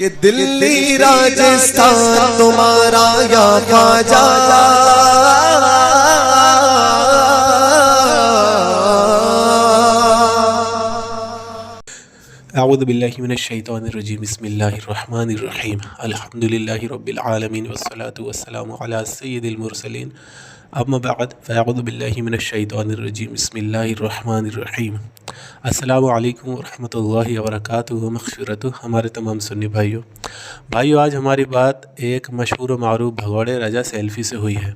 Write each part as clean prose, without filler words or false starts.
کہ دلی راجستھان تمہارا یا خواجہ اعوذ باللہ من الشیطان الرجیم بسم اللہ الرحمن الرحیم الحمدللہ رب العالمین والصلاة والسلام علی سید المرسلین اما بعد فاعوذ باللہ من الشیطان الرجیم بسم اللہ الرحمن الرحیم السلام علیکم ورحمۃ اللہ وبرکاتہ مغفرت ہمارے تمام سنی بھائیو آج ہماری بات ایک مشہور و معروف بھگوڑے رجا سیلفی سے ہوئی ہے۔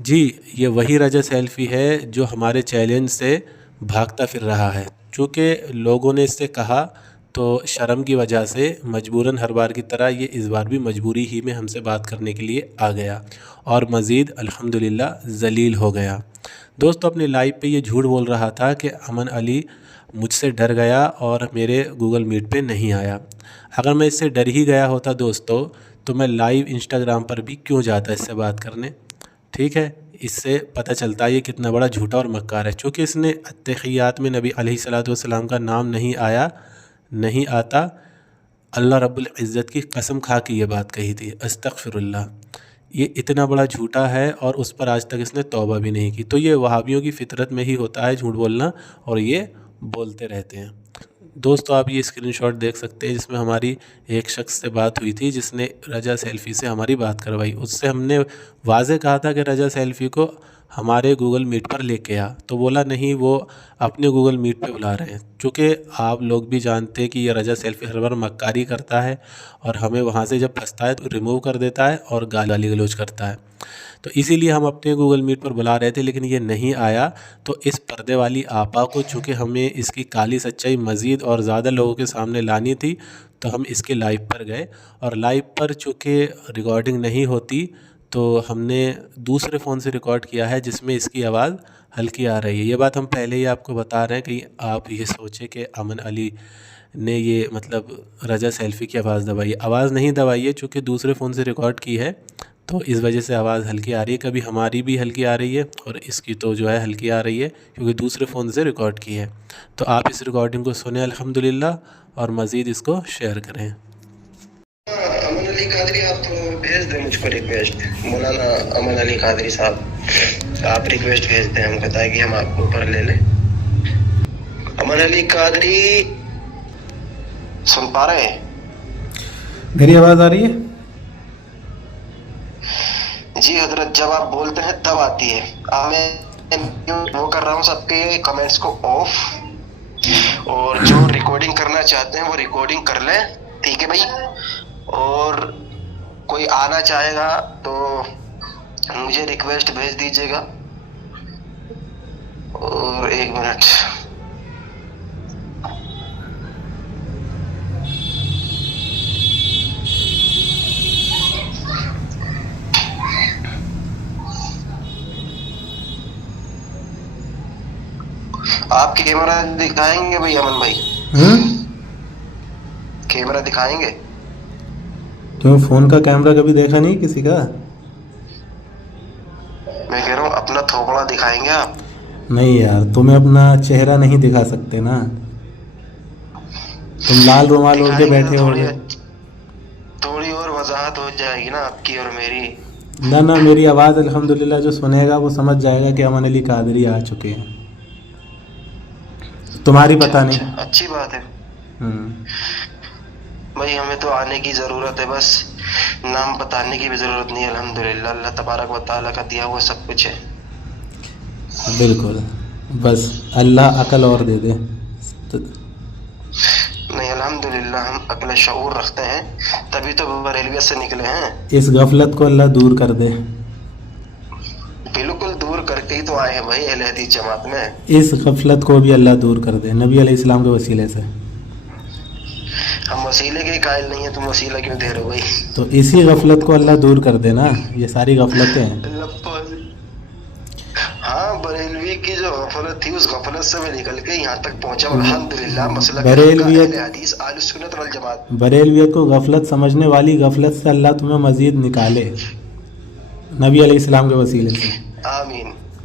جی یہ وہی رجا سیلفی ہے جو ہمارے چیلنج سے بھاگتا پھر رہا ہے، چونکہ لوگوں نے اس سے کہا تو شرم کی وجہ سے مجبوراً ہر بار کی طرح یہ اس بار بھی مجبوری ہی میں ہم سے بات کرنے کے لیے آ گیا اور مزید الحمدللہ ذلیل ہو گیا۔ دوستو اپنے لائیو پہ یہ جھوٹ بول رہا تھا کہ امن علی مجھ سے ڈر گیا اور میرے گوگل میٹ پہ نہیں آیا۔ اگر میں اس سے ڈر ہی گیا ہوتا دوستو تو میں لائیو انسٹاگرام پر بھی کیوں جاتا اس سے بات کرنے، ٹھیک ہے؟ اس سے پتہ چلتا ہے یہ کتنا بڑا جھوٹا اور مکار ہے۔ چونکہ اس نے اتحیات میں نبی علیہ الصلوۃ والسلام کا نام نہیں آتا، اللہ رب العزت کی قسم کھا کے یہ بات کہی تھی، استغفر اللہ۔ یہ اتنا بڑا جھوٹا ہے اور اس پر آج تک اس نے توبہ بھی نہیں کی۔ تو یہ وہابیوں کی فطرت میں ہی ہوتا ہے جھوٹ بولنا، اور یہ بولتے رہتے ہیں۔ دوستو آپ یہ اسکرین شاٹ دیکھ سکتے ہیں جس میں ہماری ایک شخص سے بات ہوئی تھی جس نے رجا سیلفی سے ہماری بات کروائی۔ اس سے ہم نے واضح کہا تھا کہ رجا سیلفی کو ہمارے گوگل میٹ پر لے کے آ، تو بولا نہیں وہ اپنے گوگل میٹ پہ بلا رہے ہیں۔ چونکہ آپ لوگ بھی جانتے ہیں کہ یہ رجا سیلفی ہر بار مکاری کرتا ہے اور ہمیں وہاں سے جب پھنستا ہے تو ریموو کر دیتا ہے اور گالی گلوچ کرتا ہے، تو اسی لیے ہم اپنے گوگل میٹ پر بلا رہے تھے لیکن یہ نہیں آیا۔ تو اس پردے والی آپا کو چونکہ ہمیں اس کی کالی سچائی مزید اور زیادہ لوگوں کے سامنے لانی تھی تو ہم اس کے لائیو پر گئے، اور لائیو پر چونکہ ریکارڈنگ نہیں ہوتی تو ہم نے دوسرے فون سے ریکارڈ کیا ہے جس میں اس کی آواز ہلکی آ رہی ہے۔ یہ بات ہم پہلے ہی آپ کو بتا رہے ہیں کہ آپ یہ سوچیں کہ امن علی نے یہ مطلب رجا سیلفی کی آواز دبائی ہے۔ آواز نہیں دبائی ہے، چونکہ دوسرے فون سے ریکارڈ کی ہے تو اس وجہ سے آواز ہلکی آ رہی ہے۔ کبھی ہماری بھی ہلکی آ رہی ہے اور اس کی تو جو ہے ہلکی آ رہی ہے کیونکہ دوسرے فون سے ریکارڈ کی ہے۔ تو آپ اس ریکارڈنگ کو سنیں الحمدللہ اور مزید اس کو شیئر کریں۔ امن علی قادری آپ بھیج دیں مجھ کو ریکویسٹ، مولانا امن علی قادری صاحب آپ ریکویسٹ بھیج دیں ہم کو تاکہ ہم آپ کو اوپر لے لیں۔ امن علی قادری سن پا رہے ہیں؟ میری آواز آ رہی ہے؟ جی حضرت، جب آپ بولتے ہیں تب آتی ہے۔ اب میں وہ کر رہا ہوں سب کے کمنٹس کو آف، اور جو ریکارڈنگ کرنا چاہتے ہیں وہ ریکارڈنگ کر لیں، ٹھیک ہے بھائی؟ اور کوئی آنا چاہے گا تو مجھے ریکویسٹ بھیج دیجیے گا۔ اور ایک منٹ، آپ کیمرہ دکھائیں گے بھائی امن بھائی؟ کیمرہ دکھائیں گے؟ کیوں فون کا کیمرہ کبھی دیکھا نہیں کسی کا؟ میں کہہ رہا ہوں اپنا تھوپڑا دکھائیں گے آپ؟ نہیں یار، تمہیں اپنا چہرہ نہیں دکھا سکتے نا، تم لال رومال اوڑھ کے بیٹھے ہو گے۔ تھوڑی اور وضاحت ہو جائے گی نا آپ کی اور میری۔ نہ میری آواز الحمدللہ جو سنے گا وہ سمجھ جائے گا کہ امن علی قادری آ چکے ہیں، تمہاری پتہ نہیں۔ اچھی بات ہے بھائی، ہمیں تو آنے کی ضرورت ہے، بس نام بتانے کی بھی ضرورت نہیں۔ الحمدللہ اللہ تبارک و تعالیٰ کا دیا ہوا سب کچھ ہے۔ بالکل، بس اللہ عقل اور دے دے۔ نہیں الحمدللہ ہم عقل شعور رکھتے ہیں، تبھی تو بریلویت سے نکلے ہیں۔ اس غفلت کو اللہ دور کر دے۔ بالکل دور کر کے ہی تو آئے ہیں بھائی اہل حدیث جماعت میں۔ اس غفلت کو بھی اللہ دور کر دے نبی علیہ السلام کے وسیلے سے۔ ہم وسیلے کے قائل نہیں ہیں، تم وسیلہ کیوں دے رہے ہو بھائی؟ تو اسی غفلت کو اللہ دور کر دے نا، یہ ساری غفلتیں ہیں۔ ہاں بریلوی کی جو غفلت تھی اس غفلت سے میں نکل کے یہاں تک پہنچا ہوں الحمدللہ۔ مسلک اہل حدیث اہل سنت والجماعت۔ بریلویت کو غفلت سمجھنے والی غفلت سے اللہ تمہیں مزید نکالے نبی علیہ السلام کے وسیلے سے، آمین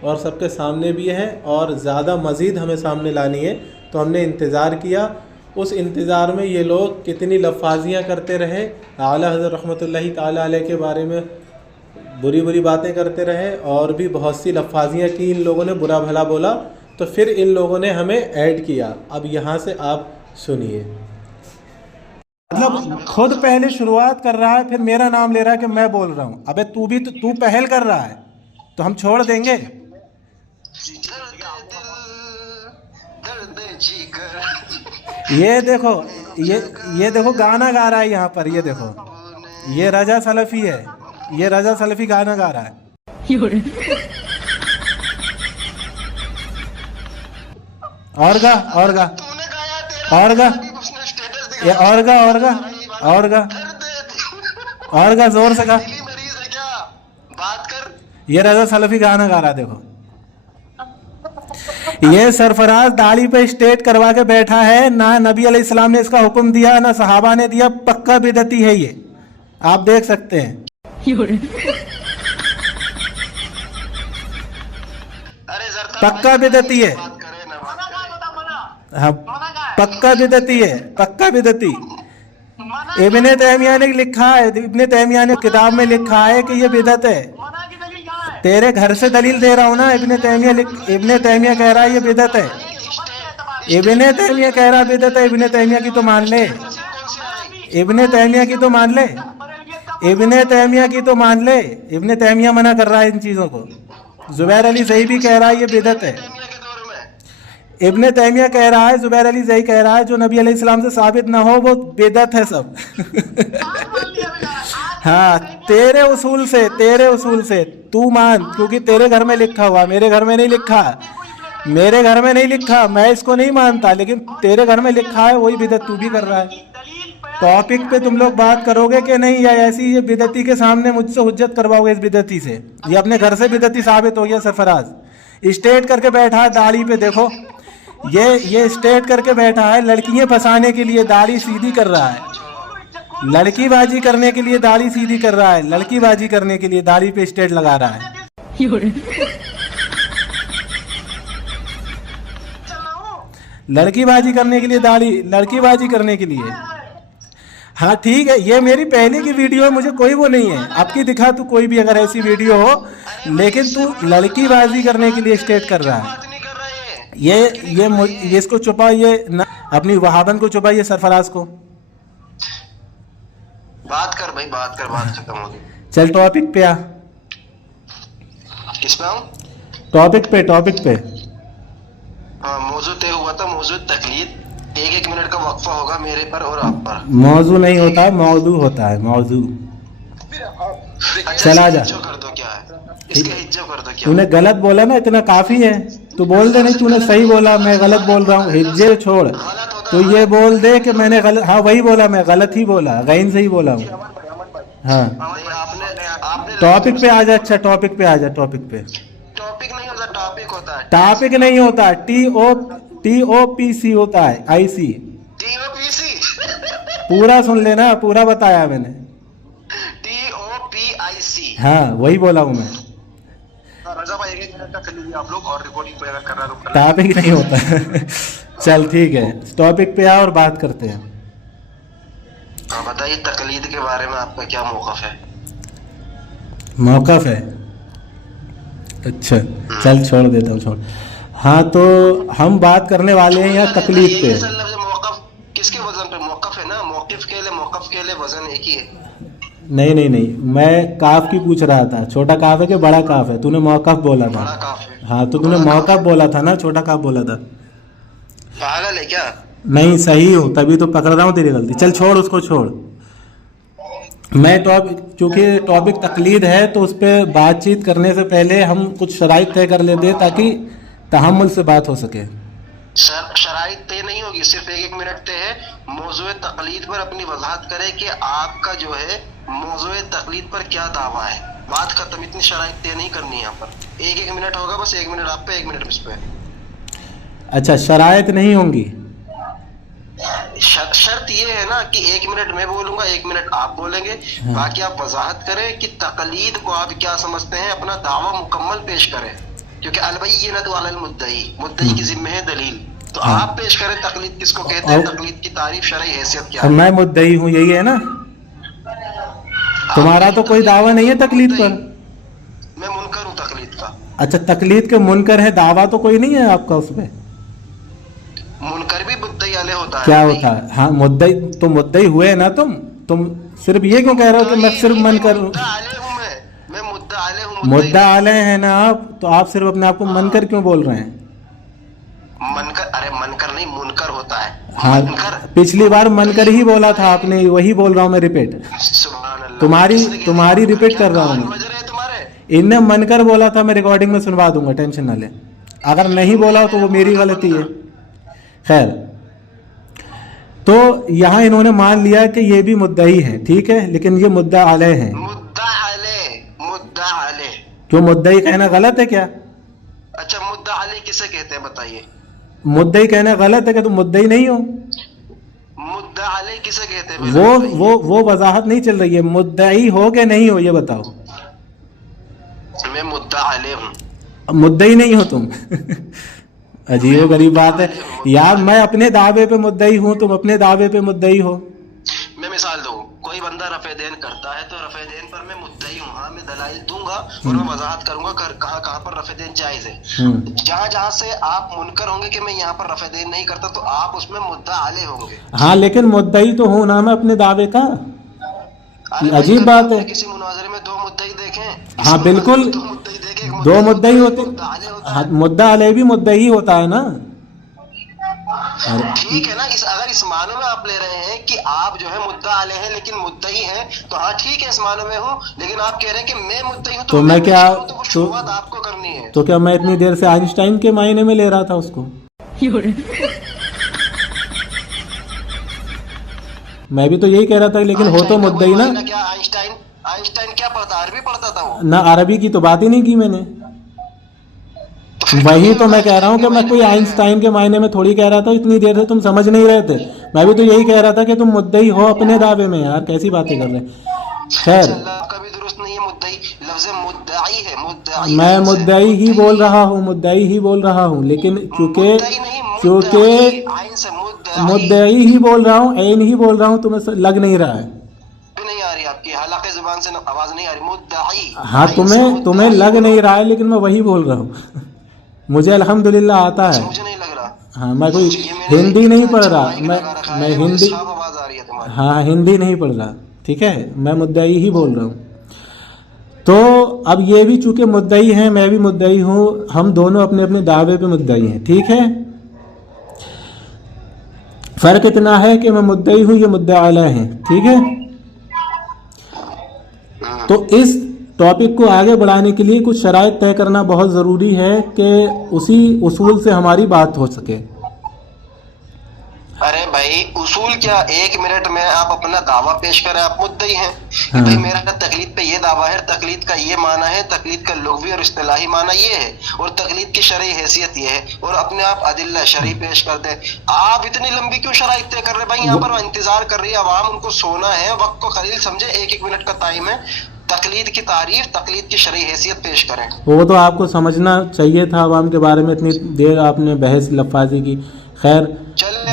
اور سب کے سامنے بھی ہیں، اور زیادہ مزید ہمیں سامنے لانی ہے، تو ہم نے انتظار کیا۔ اس انتظار میں یہ لوگ کتنی لفاظیاں کرتے رہے، اعلیٰ حضرت رحمۃ اللہ تعالیٰ علیہ کے بارے میں بری بری باتیں کرتے رہے، اور بھی بہت سی لفاظیاں کی ان لوگوں نے، برا بھلا بولا، تو پھر ان لوگوں نے ہمیں ایڈ کیا۔ اب یہاں سے آپ سنیے، مطلب خود پہلے شروعات کر رہا ہے، پھر میرا نام لے رہا ہے کہ میں بول رہا ہوں۔ ابے تو بھی تو پہل کر رہا ہے تو ہم چھوڑ دیں گے؟ یہ دیکھو گانا گا رہا ہے یہاں پر، یہ دیکھو، یہ رضا سلفی ہے، یہ رضا سلفی گانا گا رہا ہے۔ اور گا اور گا اور گا اور گا اور گا اور گا اور گا، زور سے گا۔ یہ رضا سلفی گانا گا رہا، دیکھو یہ سرفراز داڑھی پہ اسٹیٹ کروا کے بیٹھا ہے، نہ نبی علیہ السلام نے اس کا حکم دیا، نہ صحابہ نے دیا، پکا بدعتی ہے یہ، آپ دیکھ سکتے ہیں۔ پکا بدعتی ہے، ہاں پکا بدعتی ہے، پکا بدعتی۔ ابن تیمیہ نے لکھا ہے، ابن تیمیہ نے کتاب میں لکھا ہے کہ یہ بدعت ہے۔ تیرے گھر سے دلیل دے رہا ہوں نا، ابن تیمیہ کہہ رہا ہے یہ بدعت ہے، ابن تیمیہ کہہ رہا بدعت ہے، ابن تیمیہ کی تو مان لے، ابن تیمیہ کی تو مان لے، ابن تیمیہ کی تو مان لے۔ ابن تیمیہ منع کر رہا ہے ان چیزوں کو، زبیر علی زئی بھی کہہ رہا ہے یہ بدعت ہے، ابن تیمیہ کہہ رہا ہے، زبیر علی زئی کہہ رہا ہے، جو نبی علیہ السلام سے ثابت نہ ہو وہ بدعت ہے سب۔ ہاں تیرے اصول سے تو مان، کیونکہ تیرے گھر میں لکھا ہوا، میرے گھر میں نہیں لکھا، میرے گھر میں نہیں لکھا، میں اس کو نہیں مانتا، لیکن تیرے گھر میں لکھا ہے وہی بدعت تو بھی کر رہا ہے۔ ٹاپک پہ تم لوگ بات کرو گے کہ نہیں، یا ایسی یہ بدعتی کے سامنے مجھ سے حجت کرواؤ گے اس بدعتی سے؟ یہ اپنے گھر سے بدعتی ثابت ہو گیا سرفراز، اسٹیٹ کر کے بیٹھا ہے داڑھی پہ، دیکھو یہ اسٹیٹ کر کے بیٹھا ہے، لڑکیاں پھنسانے کے لیے داڑھی سیدھی کر رہا ہے، لڑکی بازی کرنے کے لیے داڑھی سیدھی کر رہا ہے، لڑکی بازی کرنے کے لیے داڑھی پہ اسٹیٹ لگا رہا ہے، لڑکی بازی کرنے کے لیے داڑھی، لڑکی بازی کرنے کے لیے۔ ہاں ٹھیک ہے، یہ میری پہلے کی ویڈیو ہے، مجھے کوئی وہ نہیں ہے، اب کی دکھا تو کوئی بھی اگر ایسی ویڈیو ہو، لیکن تو لڑکی بازی کرنے کے لیے اسٹیٹ کر رہا ہے۔ یہ اس کو چھپا، یہ اپنی وہابن کو چھپا، یہ سرفراز کو۔ بات کر بھائی، بات کر، بات ختم ہوگی۔ چل ٹاپک پہ آ، کس پہ آؤں؟ ٹاپک پہ ہاں، موضوع طے ہوا تھا، موضوع تقلید۔ 1 منٹ کا وقفہ ہوگا میرے پر اور آپ پر۔ موضوع نہیں ہوتا ہے، موضوع ہوتا ہے، موضوع۔ چلا جا، جو کر دو کیا ہے اس کے حجو کر دو کیا؟ تو نے غلط بولا نا، اتنا کافی ہے، تو بول دے نہیں تو نے صحیح بولا، میں غلط بول رہا ہوں، حجے چھوڑ، تو یہ بول دے کہ میں نے غلط، ہاں وہی بولا، میں غلط ہی بولا، غین سے ہی بولا ہوں۔ ہاں آپ نے ٹاپک پہ آ جا، اچھا ٹاپک پہ آ جا، ٹاپک پہ۔ ٹاپک نہیں ہوتا، ٹاپک ہوتا ہے، ٹاپک نہیں ہوتا، TOPC ہوتا ہے، IC۔ TOPC پورا سن لینا، پورا بتایا میں نے، TOPIC۔ ہاں وہی بولا ہوں میں۔ رضا بھائی 1 منٹ کا کر لیجیے آپ لوگ، اور ریکارڈنگ پہ اگر کر رہا تو ٹاپک نہیں ہوتا۔ چل ٹھیک ہے، ٹاپک پہ آ اور بات کرتے ہیں۔ ہاں بتائیے، تقلید کے بارے میں آپ کا کیا موقف ہے؟ موقف ہے، اچھا چل چھوڑ دیتا ہوں، چھوڑ۔ ہاں تو ہم بات کرنے والے ہیں یہاں تقلید پہ۔ موقف کس کے وزن پہ موقف ہے نا؟ موقف کے لیے وزن ایک ہی ہے۔ نہیں، میں کاف کی پوچھ رہا تھا، چھوٹا کاف ہے کہ بڑا کاف ہے؟ تو نے موقف بولا تھا، بڑا کاف ہے۔ ہاں تو نے موقف بولا تھا نا، چھوٹا کاف بولا تھا۔ پاگل ہے کیا؟ نہیں صحیح ہوں، تبھی تو پکڑ رہا ہوں تیری غلطی۔ چل چھوڑ اس کو، چھوڑ۔ میں چونکہ ٹاپک تقلید ہے تو اس پہ بات چیت کرنے سے پہلے ہم کچھ شرائط طے کر لیتے تاکہ تحمل سے بات ہو سکے۔ شرائط طے نہیں ہوگی، صرف 1 منٹ طے ہے۔ موضوع تقلید پر اپنی وضاحت کرے کہ آپ کا جو ہے موضوع تقلید پر کیا دعویٰ ہے، بات ختم۔ اتنی شرائط طے نہیں کرنی یہاں پر، 1 منٹ ہوگا بس، 1 منٹ آپ پہ، 1 منٹ اس پہ۔ اچھا شرائط نہیں ہوں گی، شرط یہ ہے نا کہ 1 منٹ میں بولوں گا 1 منٹ آپ بولیں گے, باقی آپ وضاحت کریں کہ تقلید کو آپ کیا سمجھتے ہیں, اپنا دعویٰ مکمل پیش کریں, کیونکہ البینۃ علی المدعی, مدعی کی ذمہ ہے دلیل, تو آپ پیش کریں تقلید کس کو کہتے ہیں, تقلید کی تعریف شرعی حیثیت کیا ہے. میں مدعی ہوں, یہی ہے نا, تمہارا تو کوئی دعویٰ نہیں ہے تقلید پر. میں منکر ہوں تقلید کا. اچھا تقلید کے منکر ہے, دعویٰ تو کوئی نہیں ہے آپ کا اس پہ. منکر بھی مدعی علیہ ہوتا ہے. کیا ہوتا ہے؟ ہاں مدعی تو مدعی ہوئے نا تم صرف یہ کیوں کہہ رہے ہو کہ میں صرف منکر ہوں؟ مدعا علیہ ہوں, میں مدعا علیہ ہوں. مدعا علیہ ہے نا آپ, تو آپ صرف اپنے آپ کو منکر کیوں بول رہے ہیں؟ منکر, ارے منکر نہیں منکر ہوتا ہے. ہاں پچھلی بار منکر ہی بولا تھا آپ نے, وہی بول رہا ہوں میں ریپیٹ, سبحان اللہ, تمہاری ریپیٹ کر رہا ہوں. مجرے تمہارے ان نے منکر بولا تھا, میں ریکارڈنگ میں سنوا دوں گا, ٹینشن نہ لیں. اگر نہیں بولا تو وہ میری غلطی ہے. خیر, تو یہاں انہوں نے مان لیا کہ یہ بھی مدعی ہے, ٹھیک ہے, لیکن یہ مدعا علیہ ہے. مدعا علیہ کیوں مدعی کہنا غلط ہے کیا؟ اچھا مدعا علیہ کسے کہتے ہیں بتائیے. مدعی کہنا غلط ہے کہ تم مدعی نہیں ہو. مدعا علیہ کسے کہتے ہیں وہ وضاحت نہیں چل رہی ہے, مدعی ہو کہ نہیں ہو یہ بتاؤ. میں مدعا علیہ ہوں. مدعی نہیں ہو تم. عجیب و غریب بات ہے یار, میں اپنے دعوے پہ مدعی ہوں, تم اپنے دعوے پہ مدعی ہو. میں مثال دوں, کوئی بندہ رفع دین کرتا ہے تو رفع دین پر میں مدعی ہوں, ہاں میں دلائل دوں گا اور میں وضاحت کروں گا کہاں کہاں پر رفع دین جائز ہے. جہاں سے آپ منکر ہوں گے کہ میں یہاں پر رفع دین نہیں کرتا, تو آپ اس میں مدعا علیہ ہوں گے. ہاں لیکن مدعی تو ہوں نا میں اپنے دعوے کا. عجیب بات ہے. کسی مناظرے میں 2 مدعی دیکھیں. ہاں بالکل, 2 مدعی ہوتے, مدعا علیہ بھی مدعی ہوتا ہے نا. ٹھیک ہے نا, اگر اس معنی میں آپ لے رہے ہیں کہ آپ جو ہے مدعا علیہ ہیں لیکن مدعی ہیں, تو ہاں ٹھیک ہے اس معنی میں ہوں, لیکن آپ کہہ رہے ہیں کہ میں مدعی ہوں تو میں کیا, شروعات آپ کو کرنی ہے. تو کیا میں اتنی دیر سے آئنسٹائن کے معنی میں لے رہا تھا اس کو؟ میں بھی تو یہی کہہ رہا تھا, لیکن ہو تو مدعی نا. کیا آئنسٹائن کیا پڑھتا, عربی پڑھتا تھا وہ؟ نہ عربی کی تو بات ہی نہیں کی میں نے. وہی تو میں کہہ رہا ہوں کہ میں کوئی آئنسٹائن کے معنی میں تھوڑی کہہ رہا تھا, اتنی دیر سے تم سمجھ نہیں رہے تھے. میں بھی تو یہی کہہ رہا تھا کہ تم مدعی ہو اپنے دعوے میں. یار کیسی باتیں کر رہے. خیر, میں مدعی ہی بول رہا ہوں, مدعی ہی بول رہا ہوں, لیکن چونکہ مدعی ہی بول رہا ہوں, عین ہی بول رہا ہوں, تمہیں لگ نہیں رہا ہے. نہیں آ رہی آپ کی حلقے زبان سے آواز نہیں آ رہی. مدعی, ہاں تمہیں لگ نہیں رہا ہے, لیکن میں وہی بول رہا ہوں. مجھے الحمدللہ آتا ہے. مجھے نہیں لگ رہا. ہاں میں کوئی ہندی نہیں پڑھ رہا, میں ہندی, ہاں ہندی نہیں پڑھ رہا, ٹھیک ہے, میں مدعی ہی بول رہا ہوں. تو اب یہ بھی چونکہ مدعی ہیں, میں بھی مدعی ہوں, ہم دونوں اپنے اپنے دعوے پہ مدعی ہیں, ٹھیک ہے. فرق اتنا ہے کہ میں مدعی ہوں, یہ مدعا علیہ ہیں, ٹھیک ہے. تو اس ٹاپک کو آگے بڑھانے کے لیے کچھ شرائط طے کرنا بہت ضروری ہے کہ اسی اصول سے ہماری بات ہو سکے. ارے بھائی اصول کیا, 1 منٹ میں آپ اپنا دعویٰ پیش کریں, آپ مدعی ہیں کہ بھائی میرا تقلید پہ یہ دعویٰ ہے, تقلید کا یہ معنی ہے, تقلید کا لغوی اور اصطلاحی معنی یہ ہے, اور تقلید کی شرعی حیثیت یہ ہے, اور اپنے آپ ادلہ شرعی پیش کر دیں. آپ اتنی لمبی کیوں شرائط طے کر رہے بھائی؟ یہاں پر انتظار کر رہی ہے عوام, ان کو سونا ہے, وقت کو قلیل سمجھے, 1 منٹ کا ٹائم ہے. تقلید کی تعریف, تقلید کی شرعی حیثیت پیش کریں. وہ تو آپ کو سمجھنا چاہیے تھا عوام کے بارے میں, اتنی دیر آپ نے بحث لفاظی کی. خیر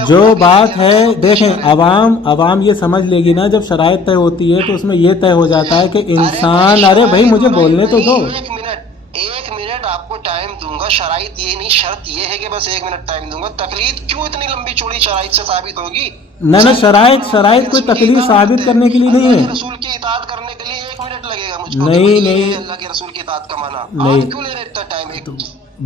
جو بات ہے, دیکھیں عوام یہ سمجھ لے گی نا, جب شرائط طے ہوتی ہے تو اس میں یہ طے ہو جاتا ہے کہ انسان, ارے بھائی مجھے بولنے تو دو. 1 منٹ آپ کو ٹائم دوں گا. شرائط یہ نہیں, شرط یہ ہے کہ بس 1 منٹ ٹائم دوں گا. تقلید کیوں اتنی لمبی چوڑی شرائط سے ثابت ہوگی؟ نہ شرائط کوئی تقلید ثابت کرنے کے لیے نہیں ہے. رسول کی اطاعت کرنے کے لیے 1 منٹ لگے گا مجھ کو. نہیں, اللہ کے رسول کی اطاعت کا معنی نہیں, آپ کیوں لے رہے اتنا ٹائم؟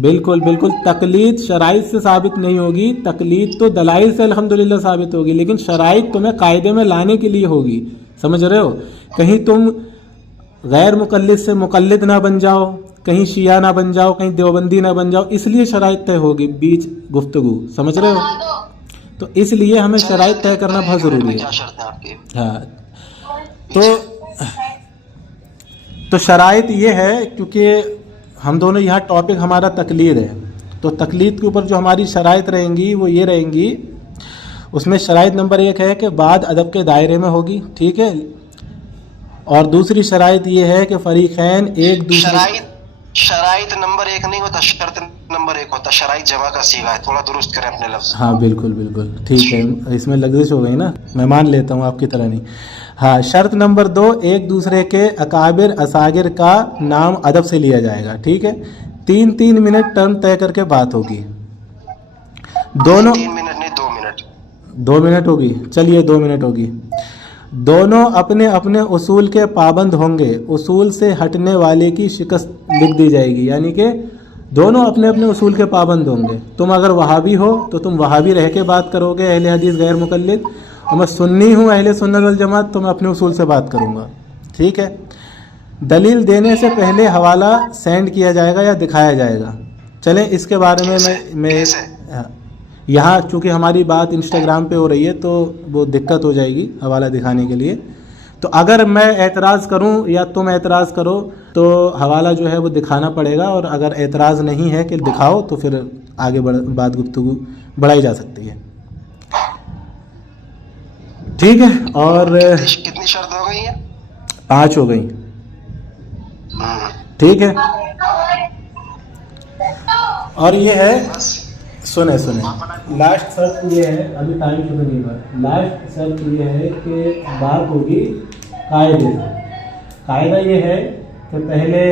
بالکل تقلید شرائط سے ثابت نہیں ہوگی. تقلید تو دلائل سے الحمدللہ ثابت ہوگی, لیکن شرائط تمہیں قاعدے میں لانے کے لیے ہوگی. سمجھ رہے ہو؟ کہیں تم غیر مقلد سے مقلد نہ بن جاؤ, کہیں شیعہ نہ بن جاؤ, کہیں دیوبندی نہ بن جاؤ, اس لیے شرائط طے ہوگی بیچ گفتگو. سمجھ رہے ہو؟ تو اس لیے ہمیں شرائط طے کرنا بہت ضروری ہے. ہاں تو شرائط یہ ہے, کیونکہ ہم دونوں یہاں ٹاپک ہمارا تقلید ہے, تو تقلید کے اوپر جو ہماری شرائط رہیں گی وہ یہ رہیں گی. اس میں شرائط نمبر 1 ہے کہ بعد ادب کے دائرے میں ہوگی، ٹھیک ہے، اور دوسری شرائط یہ ہے کہ فریقین ایک دوسرے شرائط نمبر 1 نہیں ہوتا، شرط نمبر 1 ہوتا، شرائط جمع کا صیغہ ہے، تھوڑا درست کریں اپنے لفظ. ہاں بالکل بالکل ٹھیک ہے، اس میں لغزش ہو گئی نا، میں مان لیتا ہوں آپ کی طرح نہیں. ہاں شرط نمبر 2 ایک دوسرے کے اکابر اصاغر کا نام ادب سے لیا جائے گا، ٹھیک ہے. 3 منٹ ٹرم طے کر کے بات ہوگی. دونوں 3 منٹ نہیں 2 منٹ. 2 منٹ ہوگی، چلیے 2 منٹ ہوگی. دونوں اپنے اپنے اصول کے پابند ہوں گے، اصول سے ہٹنے والے کی شکست لکھ دی جائے گی، یعنی کہ دونوں اپنے اپنے اصول کے پابند ہوں گے. تم اگر وہابی ہو تو تم وہابی رہ کے بات کرو گے، اہل حدیث غیر مقلد، اور میں سنی ہوں اہل سنت والجماعت، تو میں اپنے اصول سے بات کروں گا، ٹھیک ہے. دلیل دینے سے پہلے حوالہ سینڈ کیا جائے گا یا دکھایا جائے گا. چلیں اس کے بارے میں یہاں چونکہ ہماری بات انسٹاگرام پہ ہو رہی ہے تو وہ دقت ہو جائے گی حوالہ دکھانے کے لیے. تو اگر میں اعتراض کروں یا تم اعتراض کرو تو حوالہ جو ہے وہ دکھانا پڑے گا، اور اگر اعتراض نہیں ہے کہ دکھاؤ تو پھر آگے بات گفتگو بڑھائی جا سکتی ہے، ٹھیک ہے. اور کتنی شرط ہو گئی ہیں؟ 5 ہو گئی، ٹھیک ہے. اور یہ ہے، سنیں لاسٹ شرط یہ ہے، ابھی ٹائم شروع نہیں ہوا، لاسٹ شرط یہ ہے کہ بات ہوگی قاعدے سے. قاعدہ یہ ہے کہ پہلے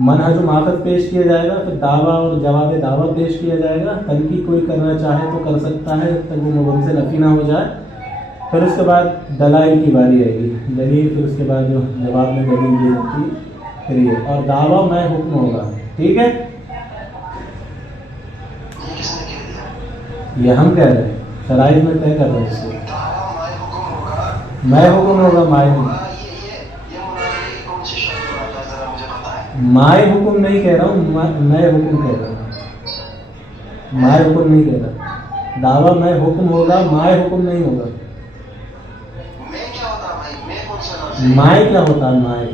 منہج و ماخذ پیش کیا جائے گا، پھر دعویٰ اور جواب دعویٰ پیش کیا جائے گا. تنقید کوئی کرنا چاہے تو کر سکتا ہے جب تک وہ مبہم سے نفی نہ ہو جائے. پھر اس کے بعد دلائل کی باری آئے گی، دلیل، پھر اس کے بعد جو جواب میں دلیل دی جاتی پھر یہ، اور دعویٰ میں حکم ہوگا، ٹھیک ہے. یہ ہم کہہ رہے ہیں، شرائط میں طے کر رہے ہیں اس کو. میں حکم ہوگا، مائے حکم نہیں کہہ رہا ہوں، میں حکم کہہ رہا ہوں، مائے حکم نہیں کہہ رہا. دعویٰ میں حکم ہوگا، مائے حکم نہیں ہوگا. مائے کیا ہوتا ہے؟ مائے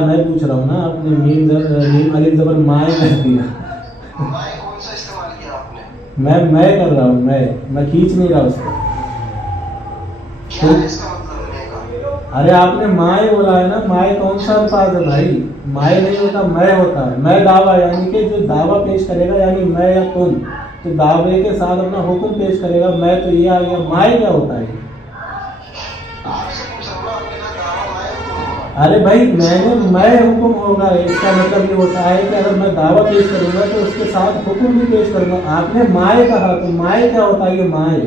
میں پوچھ رہا ہوں نا، آپ نے میم الف زبر مائے کر دیا. میں کر رہا ہوں، میں کھینچ نہیں رہا اس کو. ارے آپ نے مائے بولا ہے نا، مائے کون سا الفاظ ہے بھائی؟ مائے نہیں ہوتا، میں ہوتا ہے. میں دعویٰ، یعنی کہ جو دعویٰ پیش کرے گا، یعنی میں یا تم، تو دعوے کے ساتھ اپنا حکم پیش کرے گا. میں تو یہ آ گیا، مائے کیا ہوتا ہے؟ ارے بھائی میں حکم ہوگا، اس کا مطلب یہ ہوتا ہے کہ اگر میں دعویٰ پیش کروں گا تو اس کے ساتھ حکم بھی پیش کروں گا. آپ نے مائے کہا، تو مائے کیا ہوتا ہے؟ یہ مائے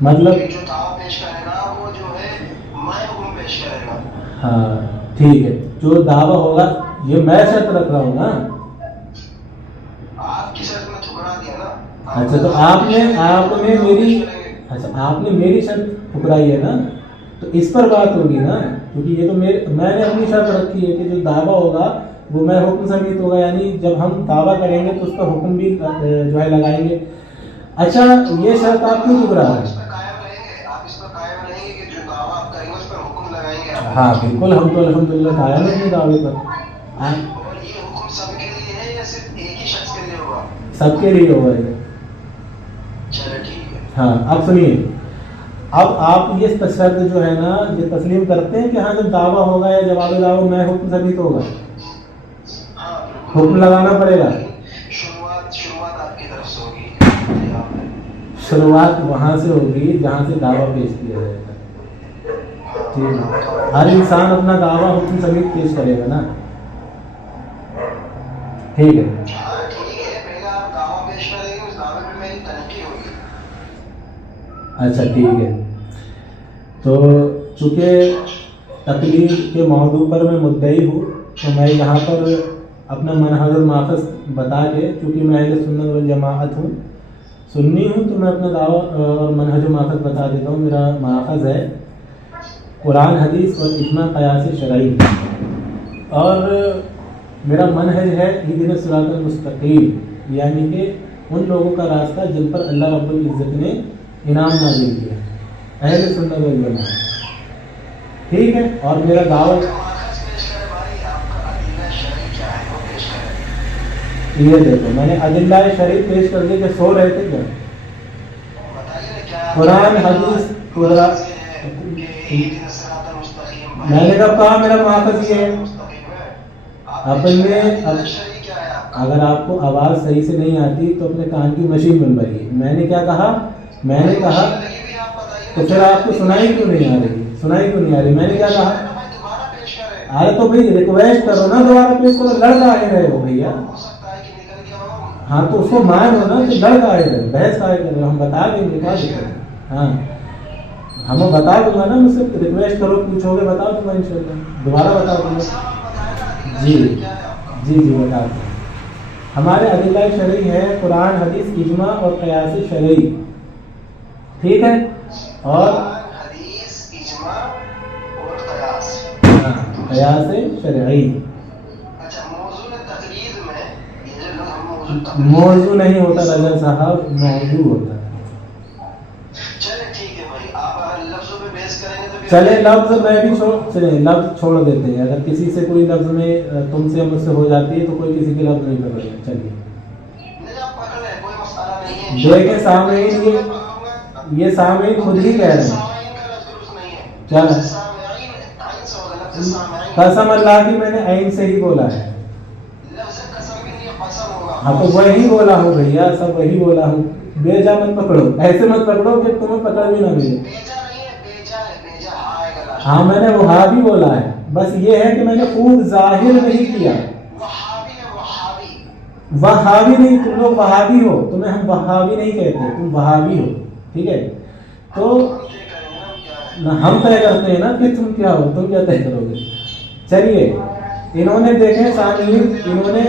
مطلب ہاں ٹھیک ہے، جو دعویٰ ہوگا، یہ میں شرط رکھ رہا ہوں نا. اچھا تو آپ نے میری شرط ٹھکرائی ہے نا، تو اس پر بات ہوگی نا، کیونکہ یہ تو میں نے اپنی شرط رکھی ہے کہ جو دعویٰ ہوگا وہ میں حکم سمیت ہوگا، یعنی جب ہم دعویٰ کریں گے تو اس پر حکم بھی جو ہے لگائیں گے. اچھا یہ شرط آپ کیوں ٹھکرا رہے ہیں؟ ہاں بالکل، ہم تو الحمدللہ قائم ہیں اپنے دعوے پر. سب کے لیے ہوگا یہ. ہاں اب سنیے، اب آپ یہ شرط جو ہے نا یہ تسلیم کرتے ہیں کہ ہاں جب دعویٰ ہوگا یا جواب دعویٰ میں حکم ثابت ہوگا، حکم لگانا پڑے گا. شروعات وہاں سے ہوگی جہاں سے دعویٰ پیش کیا جائے گا. ٹھیک ہے، ہر انسان اپنا دعویٰ حکم ثابت پیش کرے گا نا، ٹھیک ہے. اچھا ٹھیک ہے، تو چونکہ تقلید کے موضوع پر میں مدعی ہوں تو میں یہاں پر اپنا منہج الماخذ بتا کے، چونکہ میں اہل سنت والجماعت ہوں، سنی ہوں، تو میں اپنا دعویٰ اور منہج الماخذ بتا دیتا ہوں. میرا ماخذ ہے قرآن حدیث اور اجماع قیاس شرعی، اور میرا منہج ہے اہدنا الصراط المستقیم، یعنی کہ ان لوگوں کا راستہ جن پر اللہ رب العزت نے انعام نازل کیا، اہل سنت والجماعت، ٹھیک ہے. اور میرا دعوت یہ دیکھو میں نے ادلہ شریف پیش کر دی کہ سو رہے تھے کیا؟ قرآن حدیث میں نے کہا میرا ماخذ یہ ہے. اپنے اگر آپ کو آواز صحیح سے نہیں آتی تو اپنے کان کی مشین بنوائیے. میں نے کیا کہا؟ میں نے کہا تو پھر آپ کو سنائی کیوں نہیں آ رہی؟ میں نے کیا کہا؟ ارے تو بھائی ریکویسٹ کرو نا, دوبارہ پیش کرو. لڑکا آئے رہے ہو بھیا, ہاں تو اس کو مانو نا کہ لڑکا آئے رہے, بحث آئے رہے, ہم بتا دیں گے کیا دقت ہے. ہاں ہمیں بتا دوں گا نا, مجھ سے ریکویسٹ کرو, پوچھو گے بتا دوں گا انشاءاللہ, دوبارہ بتا دوں گا. جی بتا دوں. ہمارے ادلہ شرعی ہے قرآن, حدیث, اجماع اور قیاس شرعی. ٹھیک ہے, اور قیاس شرعی. موضوع نہیں ہوتا رضا صاحب, موضوع ہوتا ہے. چلے لفظ میں بھی لفظ چھوڑ دیتے ہیں. اگر کسی سے کوئی لفظ میں تم سے مجھ سے ہو جاتی ہے تو کوئی کسی کے لفظ نہیں پکڑے گا. چلیے دیکھیں سامعین, یہ سامعین خود ہی کہہ رہے ہیں. کیا قسم اللہ کی میں نے عین سے ہی بولا ہے. ہاں تو وہی بولا ہوں بھیا, سب وہی بولا ہوں. بے جا مت پکڑو, ایسے مت پکڑو کہ تمہیں پکڑ بھی نہ ملے. ہاں میں نے وہابی بولا ہے, بس یہ ہے کہ میں نے خوب ظاہر نہیں کیا. وہابی نہیں, تم لوگ وہابی ہو, تمہیں ہم وہابی نہیں کہتے, تم وہابی ہو. ٹھیک ہے, تو ہم طے کرتے ہیں نا کہ تم کیا ہو, تم کیا طے کرو گے. چلیے انہوں نے دیکھیں سامعین, انہوں نے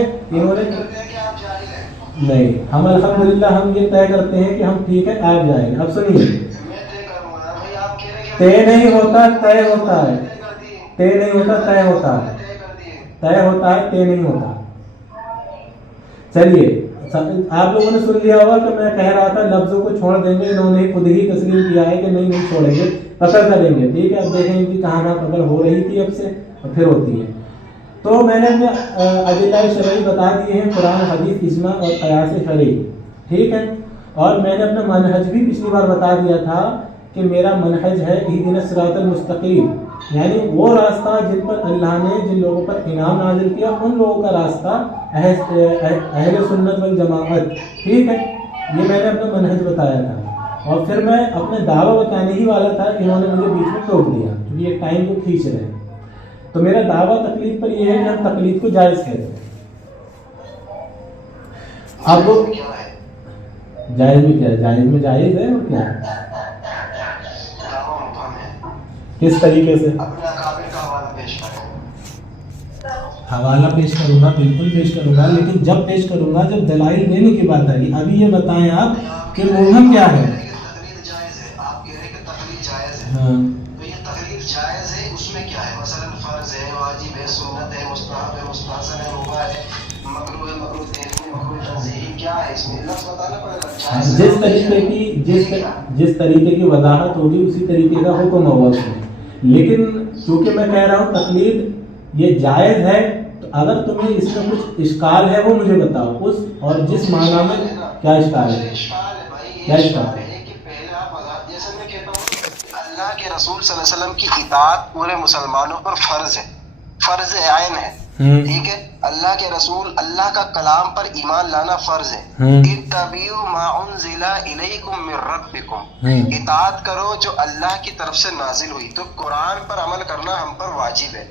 نہیں, ہم الحمدللہ ہم یہ طے کرتے ہیں کہ ہم ٹھیک ہے آپ جائیں گے. اب سنیے, طے نہیں ہوتا, طے ہوتا ہے. طے نہیں ہوتا, طے ہوتا ہے. طے ہوتا ہے, طے نہیں ہوتا. چلیے آپ لوگوں نے سن لیا ہوگا کہ میں کہہ رہا تھا لفظوں کو چھوڑ دیں گے. انہوں نے خود ہی تسلیم کیا ہے کہ نہیں چھوڑیں گے, پکڑ کریں گے. ٹھیک ہے, اب دیکھیں ان کی کہاں نہ پکڑ ہو رہی تھی اب سے اور پھر ہوتی ہے. تو میں نے اپنے ادلہ شرعی بتا دیے ہیں, قرآن, حدیث, اجماع اور قیاس شرعی. ٹھیک ہے, اور میں نے اپنا منہج بھی پچھلی بار بتا دیا تھا کہ میرا منہج ہے اہدنا الصراط المستقیم, یعنی وہ راستہ جن پر اللہ نے جن لوگوں پر انعام نازل کیا, ان لوگوں کا راستہ اہل سنت والجماعت. ٹھیک ہے, یہ میں نے اپنا منہج بتایا تھا. اور پھر میں اپنے دعویٰ بتانے ہی والا تھا, انہوں نے مجھے بیچ میں ٹوک دیا کیونکہ یہ ٹائم کو کھینچ رہے ہیں. تو میرا دعویٰ تقلید پر یہ ہے کہ ہم تقلید کو جائز کہتے ہیں. اب جائز میں کیا ہے, جائز میں جائز ہے, اور کیا ہے, کس طریقے سے حوالہ پیش کروں گا, بالکل پیش کروں گا, لیکن جب پیش کروں گا جب دلائل دینے کی بات آئی. ابھی یہ بتائیں آپ کہ ملزم کیا ہے. ہاں جس طریقے کی وضاحت ہوگی اسی طریقے کا حکم ہوگا اس میں. لیکن چونکہ میں کہہ رہا ہوں تقلید یہ جائز ہے, تو اگر تمہیں اس میں کچھ اشکال ہے وہ مجھے بتاؤ. اس اور جس معنی میں کیا اشکال ہے, کیا اشکال ہے. اللہ کے رسول صلی اللہ علیہ وسلم کی اطاعت پورے مسلمانوں پر فرض ہے, فرض عین ہے. ٹھیک ہے, اللہ کے رسول, اللہ کا کلام پر ایمان لانا فرض ہے. اتبعوا ما انزل الیکم من ربکم, اطاعت کرو جو اللہ کی طرف سے نازل ہوئی. تو قرآن پر عمل کرنا ہم پر واجب ہے,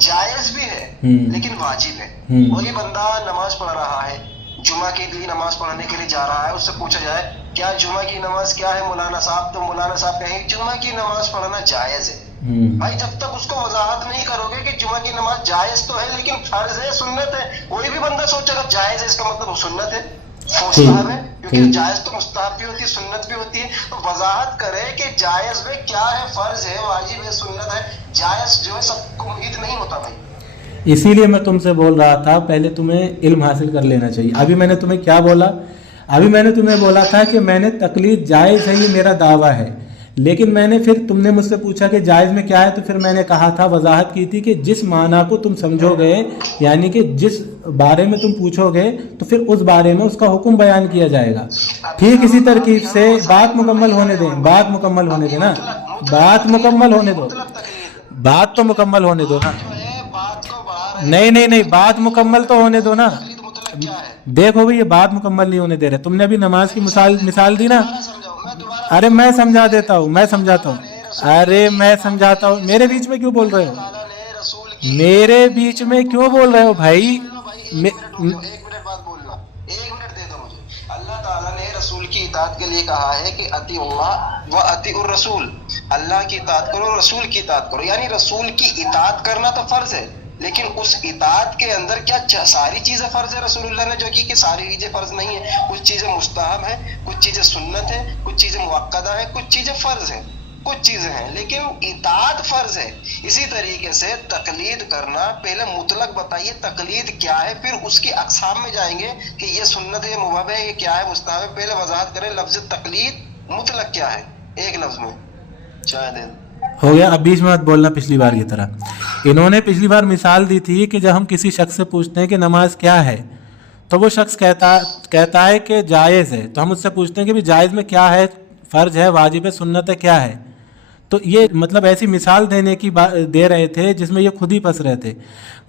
جائز بھی ہے لیکن واجب ہے. وہی بندہ نماز پڑھ رہا ہے, جمعہ کے لیے نماز پڑھنے کے لیے جا رہا ہے, اس سے پوچھا جائے کیا جمعہ کی نماز کیا ہے مولانا صاحب, تو مولانا صاحب کہیں جمعہ کی نماز پڑھنا جائز ہے. بھائی جب تک اس کو وضاحت نہیں کرو گے کہ جمعہ کی نماز جائز تو ہے لیکن فرض ہے, سنت ہے, کوئی بھی بندہ سوچے اگر جائز ہے اس کا مطلب سنت ہے, مستحب ہے, کیونکہ جائز تو مستحب بھی ہوتی ہے, سنت بھی ہوتی ہے. تو وضاحت کرے کہ جائز میں کیا ہے, فرض ہے, واجب ہے, سنت ہے. جائز جو ہے سب کو محیط نہیں ہوتا بھائی. اسی لیے میں تم سے بول رہا تھا پہلے تمہیں علم حاصل کر لینا چاہیے. ابھی میں نے تمہیں کیا بولا, ابھی میں نے تمہیں بولا تھا کہ میں نے تقلید جائز ہے یہ میرا دعویٰ ہے, لیکن میں نے پھر تم نے مجھ سے پوچھا کہ جائز میں کیا ہے، تو پھر میں نے کہا تھا، وضاحت کی تھی کہ جس معنی کو تم سمجھو گے، یعنی کہ جس بارے میں تم پوچھو گے تو پھر اس بارے میں اس کا حکم بیان کیا جائے گا۔ ٹھیک اسی ترکیب سے بات مکمل ہونے دیں، بات مکمل ہونے دیں نا، بات مکمل ہونے دو، بات تو مکمل ہونے دو نا، نہیں بات مکمل تو ہونے دو نا۔ دیکھو بھئی یہ بات مکمل نہیں ہونے دے رہے، تم نے ابھی نماز کی مثال دی نا، ارے میں سمجھا دیتا ہوں، میں سمجھاتا ہوں، ارے میں سمجھاتا ہوں، میرے بیچ میں کیوں بول رہے ہو، میرے بیچ میں کیوں بول رہے ہو بھائی؟ ایک منٹ بعد بولنا، ایک منٹ دے دو مجھے۔ اللہ تعالیٰ نے رسول کی اطاعت کے لیے کہا ہے کہ اطیع اللہ و اطیع الرسول، اللہ کی اطاعت کرو، رسول کی اطاعت کرو، یعنی رسول کی اطاعت کرنا تو فرض ہے، لیکن اس اطاعت کے اندر کیا ساری چیزیں فرض ہے رسول اللہ نے جو کی کہ ساری چیزیں فرض نہیں ہیں، کچھ چیزیں مستحب ہیں، کچھ چیزیں سنت ہیں، کچھ چیزیں مؤکدہ ہیں، کچھ چیزیں فرض ہیں، کچھ چیزیں ہیں، لیکن اطاعت فرض ہے۔ اسی طریقے سے تقلید کرنا، پہلے مطلق بتائیے تقلید کیا ہے، پھر اس کی اقسام میں جائیں گے کہ یہ سنت ہے، مباح ہے، یہ کیا ہے، مستحب ہے۔ پہلے وضاحت کریں لفظ تقلید مطلق کیا ہے، ایک لفظ میں چاہے دیں۔ ہو گیا، اب بیچ میں مت بولنا پچھلی بار کی طرح۔ انہوں نے پچھلی بار مثال دی تھی کہ جب ہم کسی شخص سے پوچھتے ہیں کہ نماز کیا ہے تو وہ شخص کہتا ہے کہ جائز ہے، تو ہم اس سے پوچھتے ہیں کہ بھی جائز میں کیا ہے، فرض ہے، واجب ہے، سنت ہے، کیا ہے؟ تو یہ مطلب ایسی مثال دینے کی دے رہے تھے جس میں یہ خود ہی پھنس رہے تھے۔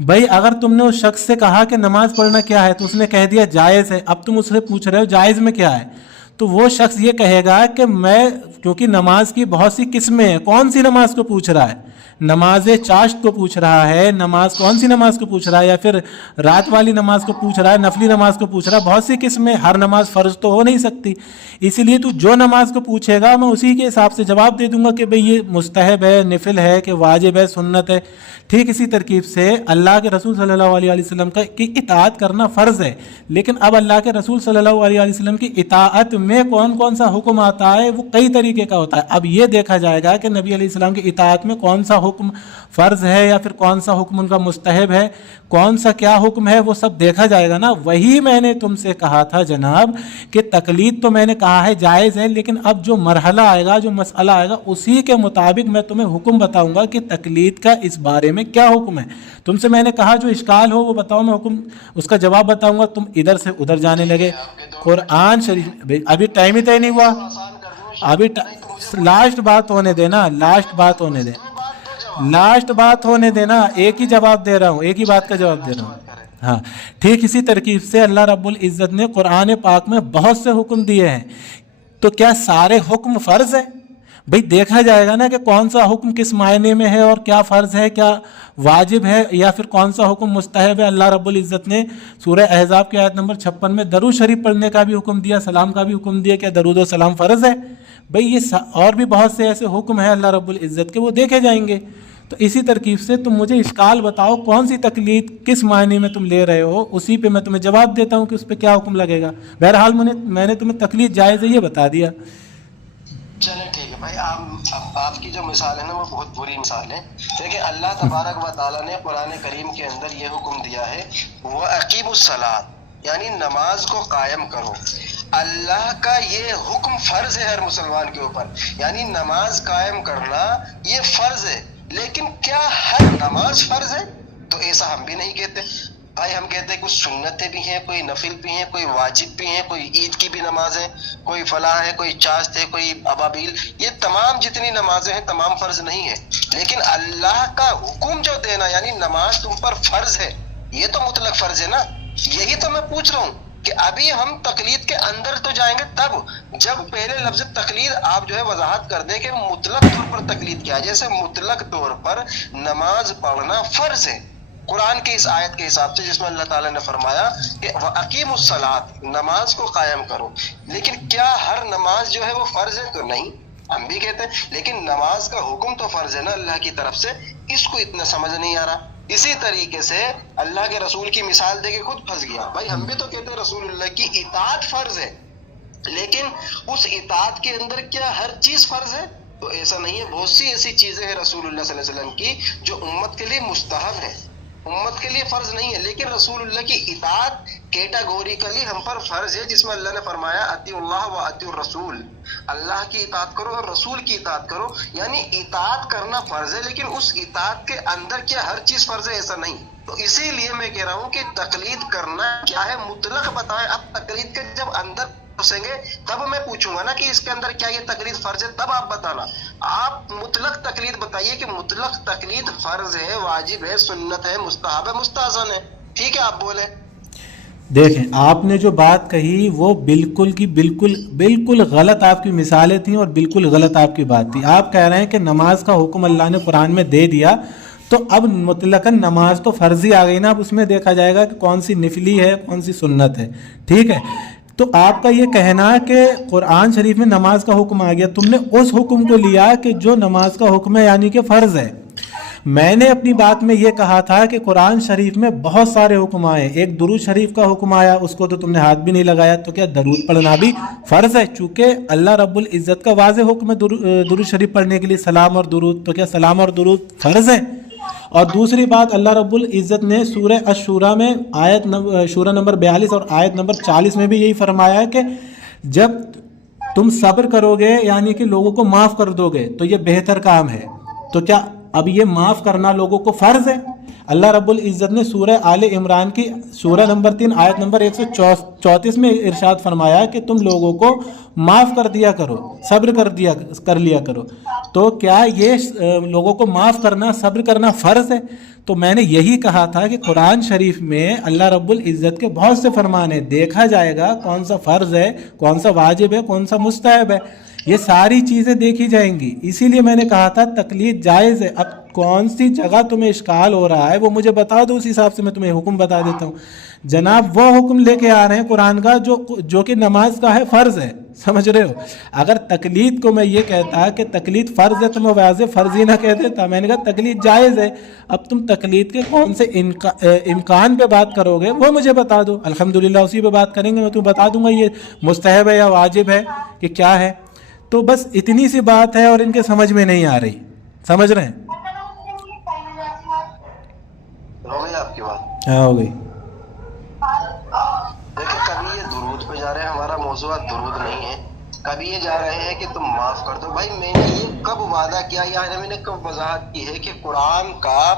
بھائی اگر تم نے اس شخص سے کہا کہ نماز پڑھنا کیا ہے تو اس نے کہہ دیا جائز ہے، اب تم اس سے پوچھ رہے ہو جائز میں کیا ہے، تو وہ شخص یہ کہے گا کہ میں، کیونکہ نماز کی بہت سی قسمیں ہیں، کون سی نماز کو پوچھ رہا ہے، نماز چاشت کو پوچھ رہا ہے، نماز کون سی نماز کو پوچھ رہا ہے، یا پھر رات والی نماز کو پوچھ رہا ہے، نفلی نماز کو پوچھ رہا ہے، بہت سی قسمیں، ہر نماز فرض تو ہو نہیں سکتی، اسی لیے تو جو نماز کو پوچھے گا میں اسی کے حساب سے جواب دے دوں گا کہ بھئی یہ مستحب ہے، نفل ہے، کہ واجب ہے، سنت ہے۔ ٹھیک اسی ترکیب سے اللہ کے رسول صلی اللہ علیہ وسلم کی اطاعت کرنا فرض ہے، لیکن اب اللہ کے رسول صلی اللہ علیہ وسلم کی اطاعت میں کون کون سا حکم آتا ہے وہ کئی طریقے کا ہوتا ہے۔ اب یہ دیکھا جائے گا کہ نبی علیہ السلام کی اطاعت میں کون سا حکم فرض ہے یا پھر کون سا حکم ان کا مستحب ہے، کون سا کیا حکم ہے، وہ سب دیکھا جائے گا نا۔ وہی میں نے تم سے کہا تھا جناب کہ تقلید تو میں نے کہا ہے جائز ہے، لیکن اب جو مرحلہ آئے گا، جو مسئلہ آئے گا، اسی کے مطابق میں تمہیں حکم بتاؤں گا کہ تقلید کا اس بارے میں کیا حکم ہے۔ تم سے میں نے کہا جو اشکال ہو وہ بتاؤ، میں حکم اس کا جواب بتاؤں گا، تم ادھر سے ادھر جانے لگے۔ قرآن شریف ابھی ٹائم ہی طے نہیں ہوا، ابھی لاسٹ بات ہونے دینا، لاسٹ بات ہونے دے، لاسٹ بات ہونے دینا، ایک ہی جواب دے رہا ہوں، ایک ہی بات کا جواب دے رہا ہوں۔ ہاں ٹھیک اسی ترکیب سے اللہ رب العزت نے قرآن پاک میں بہت سے حکم دیے ہیں، تو کیا سارے حکم فرض ہیں؟ بھئی دیکھا جائے گا نا کہ کون سا حکم کس معنی میں ہے اور کیا فرض ہے، کیا واجب ہے، یا پھر کون سا حکم مستحب ہے۔ اللہ رب العزت نے سورہ احزاب کی آیت نمبر 56 میں درود شریف پڑھنے کا بھی حکم دیا، سلام کا بھی حکم دیا، کیا درود و سلام فرض ہے؟ بھئی یہ اور بھی بہت سے ایسے حکم ہیں اللہ رب العزت کے، وہ دیکھے جائیں گے۔ تو اسی ترکیب سے تم مجھے اشکال بتاؤ کون سی تقلید کس معنی میں تم لے رہے ہو، اسی پہ میں تمہیں جواب دیتا ہوں کہ اس پہ کیا حکم لگے گا۔ بہرحال میں نے تمہیں تقلید جائز ہے یہ بتا دیا۔ چلیں ٹھیک ہے بھائی، آپ کی جو مثال ہے نا وہ بہت بری مثال ہے۔ دیکھیں اللہ تبارک و تعالیٰ نے قرآن کریم کے اندر یہ حکم دیا ہے وَأَقِیمُوا الصَّلَاةَ، یعنی نماز کو قائم کرو۔ اللہ کا یہ حکم فرض ہے ہر مسلمان کے اوپر، یعنی نماز قائم کرنا یہ فرض ہے، لیکن کیا ہر نماز فرض ہے؟ تو ایسا ہم بھی نہیں کہتے بھائی، ہم کہتے ہیں کچھ سنتیں بھی ہیں، کوئی نفل بھی ہیں، کوئی واجب بھی ہیں، کوئی عید کی بھی نماز ہے، کوئی فلاح ہے، کوئی چاشت ہے، کوئی ابابیل، یہ تمام جتنی نمازیں ہیں تمام فرض نہیں ہے، لیکن اللہ کا حکم جو دینا یعنی نماز تم پر فرض ہے، یہ تو مطلق فرض ہے نا۔ یہی تو میں پوچھ رہا ہوں کہ ابھی ہم تقلید کے اندر تو جائیں گے تب جب پہلے لفظ تقلید آپ جو ہے وضاحت کر دیں کہ مطلق طور پر تقلید کیا ہے۔ جیسے مطلق طور پر نماز پڑھنا فرض ہے قرآن کی اس آیت کے حساب سے، جس میں اللہ تعالیٰ نے فرمایا کہ وَأَقِیمُوا الصَّلَاةَ، نماز کو قائم کرو، لیکن کیا ہر نماز جو ہے وہ فرض ہے؟ تو نہیں، ہم بھی کہتے ہیں، لیکن نماز کا حکم تو فرض ہے نا اللہ کی طرف سے، اس کو اتنا سمجھ نہیں آ رہا۔ اسی طریقے سے اللہ کے رسول کی مثال دے کے خود پھنس گیا۔ بھائی ہم بھی تو کہتے ہیں رسول اللہ کی اطاعت فرض ہے، لیکن اس اطاعت کے اندر کیا ہر چیز فرض ہے؟ تو ایسا نہیں ہے، بہت سی ایسی چیزیں ہیں رسول اللہ صلی اللہ علیہ وسلم کی جو امت کے لیے مستحب ہے، امت کے لیے فرض نہیں ہے، لیکن رسول اللہ کی اطاعت کیٹاگوریکلی ہم پر فرض ہے، جس میں اللہ نے فرمایا اطیعوا اللہ و اطیعوا الرسول، اللہ کی اطاعت کرو اور رسول کی اطاعت کرو، یعنی اطاعت کرنا فرض ہے، لیکن اس اطاعت کے اندر کیا ہر چیز فرض ہے؟ ایسا نہیں۔ تو اسی لیے میں کہہ رہا ہوں کہ تقلید کرنا کیا ہے مطلق بتائیں۔ اب تقلید کے جب اندر گھسیں گے تب میں پوچھوں گا نا کہ اس کے اندر کیا یہ تقلید فرض ہے، تب آپ بتانا۔ آپ مطلق تقلید بتائیے کہ مطلق تقلید فرض ہے، واجب ہے، سنت ہے، مستحب ہے، مستحسن ہے، ٹھیک ہے آپ بولیں۔ دیکھیں آپ نے جو بات کہی وہ بالکل کی بالکل غلط آپ کی مثالیں تھیں اور بالکل غلط آپ کی بات تھی۔ آپ کہہ رہے ہیں کہ نماز کا حکم اللہ نے قرآن میں دے دیا تو اب مطلقاً نماز تو فرضی آ گئی نا، اب اس میں دیکھا جائے گا کہ کون سی نفلی ہے کون سی سنت ہے، ٹھیک ہے۔ تو آپ کا یہ کہنا کہ قرآن شریف میں نماز کا حکم آ گیا، تم نے اس حکم کو لیا کہ جو نماز کا حکم ہے یعنی کہ فرض ہے۔ میں نے اپنی بات میں یہ کہا تھا کہ قرآن شریف میں بہت سارے حکم آئے، ایک درود شریف کا حکم آیا، اس کو تو تم نے ہاتھ بھی نہیں لگایا، تو کیا درود پڑھنا بھی فرض ہے؟ چونکہ اللہ رب العزت کا واضح حکم ہے درود شریف پڑھنے کے لیے، سلام اور درود، تو کیا سلام اور درود فرض ہے؟ اور دوسری بات، اللہ رب العزت نے سورہ الشورى میں شورى نمبر 42 اور آیت نمبر 40 میں بھی یہی فرمایا ہے کہ جب تم صبر کرو گے یعنی کہ لوگوں کو معاف کر دو گے تو یہ بہتر کام ہے۔ تو کیا اب یہ معاف کرنا لوگوں کو فرض ہے؟ اللہ رب العزت نے سورہ آل عمران کی سورہ نمبر 3 آیت نمبر 134 میں ارشاد فرمایا کہ تم لوگوں کو معاف کر دیا کرو، صبر کر لیا کرو۔ تو کیا یہ لوگوں کو معاف کرنا، صبر کرنا فرض ہے؟ تو میں نے یہی کہا تھا کہ قرآن شریف میں اللہ رب العزت کے بہت سے فرمان ہیں، دیکھا جائے گا کون سا فرض ہے، کون سا واجب ہے، کون سا مستحب ہے، یہ ساری چیزیں دیکھی جائیں گی۔ اسی لیے میں نے کہا تھا تقلید جائز ہے۔ اب کون سی جگہ تمہیں اشکال ہو رہا ہے وہ مجھے بتا دو، اس حساب سے میں تمہیں حکم بتا دیتا ہوں۔ جناب وہ حکم لے کے آ رہے ہیں قرآن کا جو کہ نماز کا ہے، فرض ہے، سمجھ رہے ہو؟ اگر تقلید کو میں یہ کہتا کہ تقلید فرض ہے تو میں واضح فرض ہی نہ کہہ دیتا، میں نے کہا تقلید جائز ہے۔ اب تم تقلید کے کون سے امکان پہ بات کرو گے وہ مجھے بتا دو، الحمدللہ اسی پہ بات کریں گے، میں تمہیں بتا دوں گا یہ مستحب ہے یا واجب ہے کہ کیا ہے۔ تو بس اتنی سی بات ہے اور ان کے سمجھ میں نہیں آ رہی، سمجھ رہے ہیں؟ ہو گئی آپ کی بات؟ ہاں ہو گئی۔ دیکھیں کبھی یہ درود پہ جا رہے ہیں، ہمارا موضوع درود نہیں ہے، کبھی یہ جا رہے ہیں کہ تم معاف کر دو۔ بھائی میں نے یہ کب وعدہ کیا یا میں نے کب وضاحت کی ہے کہ قرآن کا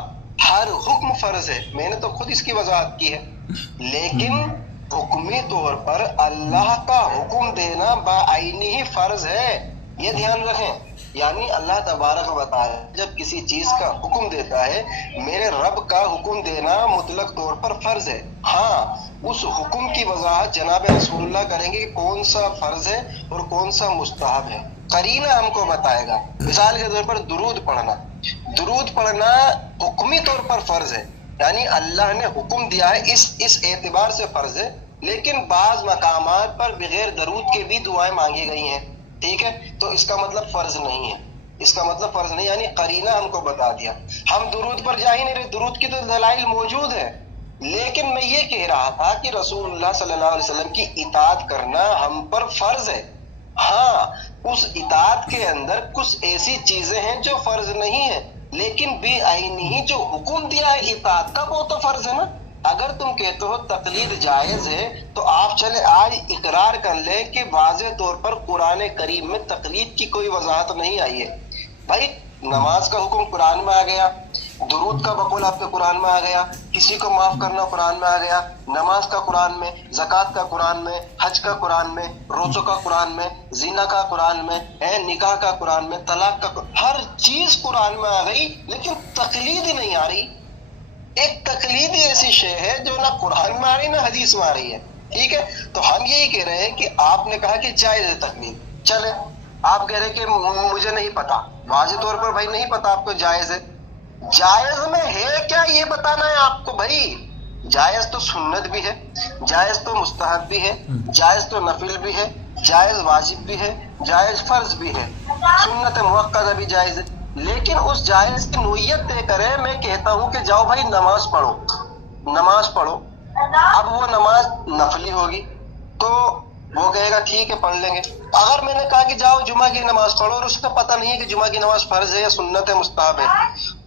ہر حکم فرض ہے؟ میں نے تو خود اس کی وضاحت کی ہے، لیکن حکمی طور پر اللہ کا حکم دینا بعینی ہی فرض ہے، یہ دھیان رکھیں۔ یعنی اللہ تبارک و تعالی جب کسی چیز کا حکم دیتا ہے، میرے رب کا حکم دینا مطلق طور پر فرض ہے۔ ہاں اس حکم کی وضاحت جناب رسول اللہ کریں گے کہ کون سا فرض ہے اور کون سا مستحب ہے، قرینہ ہم کو بتائے گا۔ مثال کے طور پر درود پڑھنا حکمی طور پر فرض ہے، یعنی اللہ نے حکم دیا ہے، اس اعتبار سے فرض ہے، لیکن بعض مقامات پر بغیر درود کے بھی دعائیں مانگی گئی ہیں، ٹھیک ہے؟ تو اس کا مطلب فرض نہیں ہے، اس کا مطلب فرض نہیں، یعنی قرینہ ہم کو بتا دیا۔ ہم درود پر جا ہی نہیں رہے، درود کی تو دلائل موجود ہے، لیکن میں یہ کہہ رہا تھا کہ رسول اللہ صلی اللہ علیہ وسلم کی اطاعت کرنا ہم پر فرض ہے۔ ہاں اس اطاعت کے اندر کچھ ایسی چیزیں ہیں جو فرض نہیں ہیں، لیکن بھی آئینی ہی جو حکم دیا ہے اطاعت کا وہ تو فرض ہے نا۔ اگر تم کہتے ہو تقلید جائز ہے تو آپ چلے آج اقرار کر لیں کہ واضح طور پر قرآن کریم میں تقلید کی کوئی وضاحت نہیں آئی ہے۔ بھائی نماز کا حکم قرآن میں آ گیا، درود کا بقول آپ کے قرآن میں آ گیا، کسی کو معاف کرنا قرآن میں آ گیا، نماز کا قرآن میں، زکوٰۃ کا قرآن میں، حج کا قرآن میں، روزوں کا قرآن میں، زنا کا قرآن میں، نکاح کا قرآن میں، طلاق کا ہر چیز قرآن میں آ گئی، لیکن تقلید نہیں آ رہی۔ ایک تقلید ایسی شے ہے جو نہ قرآن میں آ رہی نہ حدیث میں آ رہی ہے، ٹھیک ہے؟ تو ہم یہی کہہ رہے ہیں کہ آپ نے کہا کہ جائز ہے تقلید، چلے آپ کہہ رہے کہ مجھے نہیں پتا، واضح طور پر بھائی نہیں پتا آپ کو جائز ہے۔ جائز میں ہے کیا یہ بتانا ہے آپ کو بھائی۔ جائز تو سنت بھی ہے، جائز تو مستحب بھی ہے، جائز تو نفل بھی ہے، جائز واجب بھی ہے، جائز فرض بھی ہے، سنت موقتہ بھی جائز ہے، لیکن اس جائز کی نوعیت طے کرے۔ میں کہتا ہوں کہ جاؤ بھائی نماز پڑھو، اب وہ نماز نفلی ہوگی تو وہ کہے گا ٹھیک ہے پڑھ لیں گے۔ اگر میں نے کہا کہ جاؤ جمعہ کی نماز پڑھو اور اس کو پتہ نہیں ہے کہ جمعہ کی نماز فرض ہے یا سنت ہے مستحب ہے،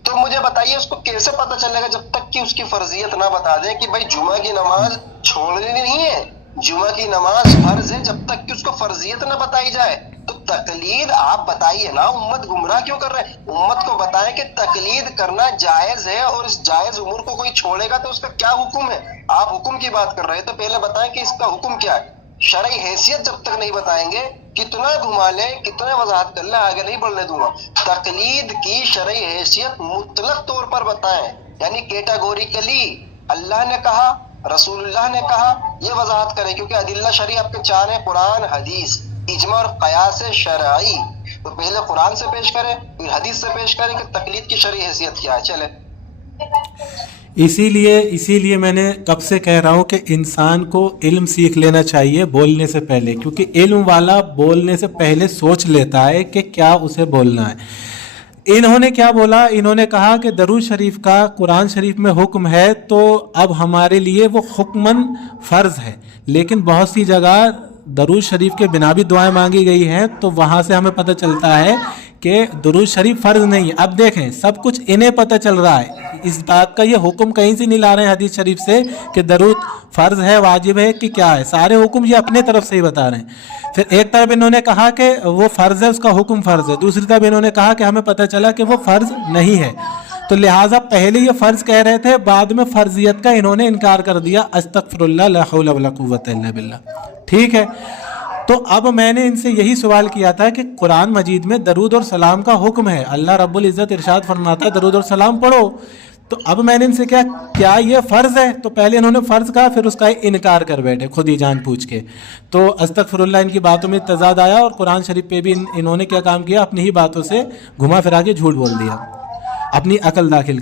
تو مجھے بتائیے اس کو کیسے پتہ چلے گا جب تک کہ اس کی فرضیت نہ بتا دیں کہ بھائی جمعہ کی نماز چھوڑنی نہیں ہے، جمعہ کی نماز فرض ہے، جب تک کہ اس کو فرضیت نہ بتائی جائے۔ تو تقلید آپ بتائیے نا، امت گمراہ کیوں کر رہے ہیں؟ امت کو بتائیں کہ تقلید کرنا جائز ہے، اور اس جائز امور کو کوئی چھوڑے گا تو اس کا کیا حکم ہے۔ آپ حکم کی بات کر رہے ہیں تو پہلے بتائیں کہ اس کا حکم کیا ہے۔ شرعی حیثیت جب تک نہیں بتائیں گے، کتنا گھما لیں، کتنا وضاحت کر لیں، آگے نہیں بڑھنے دوں گا۔ تقلید کی شرعی حیثیت مطلق طور پر بتائیں، یعنی کیٹاگوریکلی اللہ نے کہا، رسول اللہ نے کہا، یہ وضاحت کریں، کیونکہ ادلہ شرعی آپ کے چار ہیں، قرآن، حدیث، اجماع اور قیاس شرعی۔ تو پہلے قرآن سے پیش کریں، پھر حدیث سے پیش کریں کہ تقلید کی شرعی حیثیت کیا ہے۔ چلے، اسی لیے میں نے کب سے کہہ رہا ہوں کہ انسان کو علم سیکھ لینا چاہیے بولنے سے پہلے، کیونکہ علم والا بولنے سے پہلے سوچ لیتا ہے کہ کیا اسے بولنا ہے۔ انہوں نے کیا بولا؟ انہوں نے کہا کہ درود شریف کا قرآن شریف میں حکم ہے، تو اب ہمارے لیے وہ حکماً فرض ہے، لیکن بہت سی جگہ درود شریف کے بنا بھی دعائیں مانگی گئی ہیں، تو وہاں سے ہمیں پتہ چلتا ہے کہ درود شریف فرض نہیں ہے۔ اب دیکھیں، سب کچھ انہیں پتہ چل رہا ہے، اس بات کا یہ حکم کہیں سے نہیں لا رہے ہیں حدیث شریف سے کہ درود فرض ہے، واجب ہے کہ کیا ہے، سارے حکم یہ اپنے طرف سے ہی بتا رہے ہیں۔ پھر ایک طرف انہوں نے کہا کہ وہ فرض ہے، اس کا حکم فرض ہے، دوسری طرف انہوں نے کہا کہ ہمیں پتہ چلا کہ وہ فرض نہیں ہے، تو لہٰذا پہلے یہ فرض کہہ رہے تھے، بعد میں فرضیت کا انہوں نے انکار کر دیا۔ استغفر اللہ، لا حول ولا قوت الا باللہ۔ ٹھیک ہے، تو اب میں نے ان سے یہی سوال کیا تھا کہ قرآن مجید میں درود اور سلام کا حکم ہے، اللہ رب العزت ارشاد فرماتا ہے درود اور سلام پڑھو، تو اب میں نے ان سے کیا یہ فرض ہے؟ تو پہلے انہوں نے فرض کہا، پھر اس کا انکار کر بیٹھے خود ہی جان پوچھ کے۔ تو استغفر اللہ، ان کی باتوں میں تضاد آیا، اور قرآن شریف پہ بھی انہوں نے کیا کام کیا؟ اپنی ہی باتوں سے گھما پھرا کے جھوٹ بول دیا، اپنی عقل داخل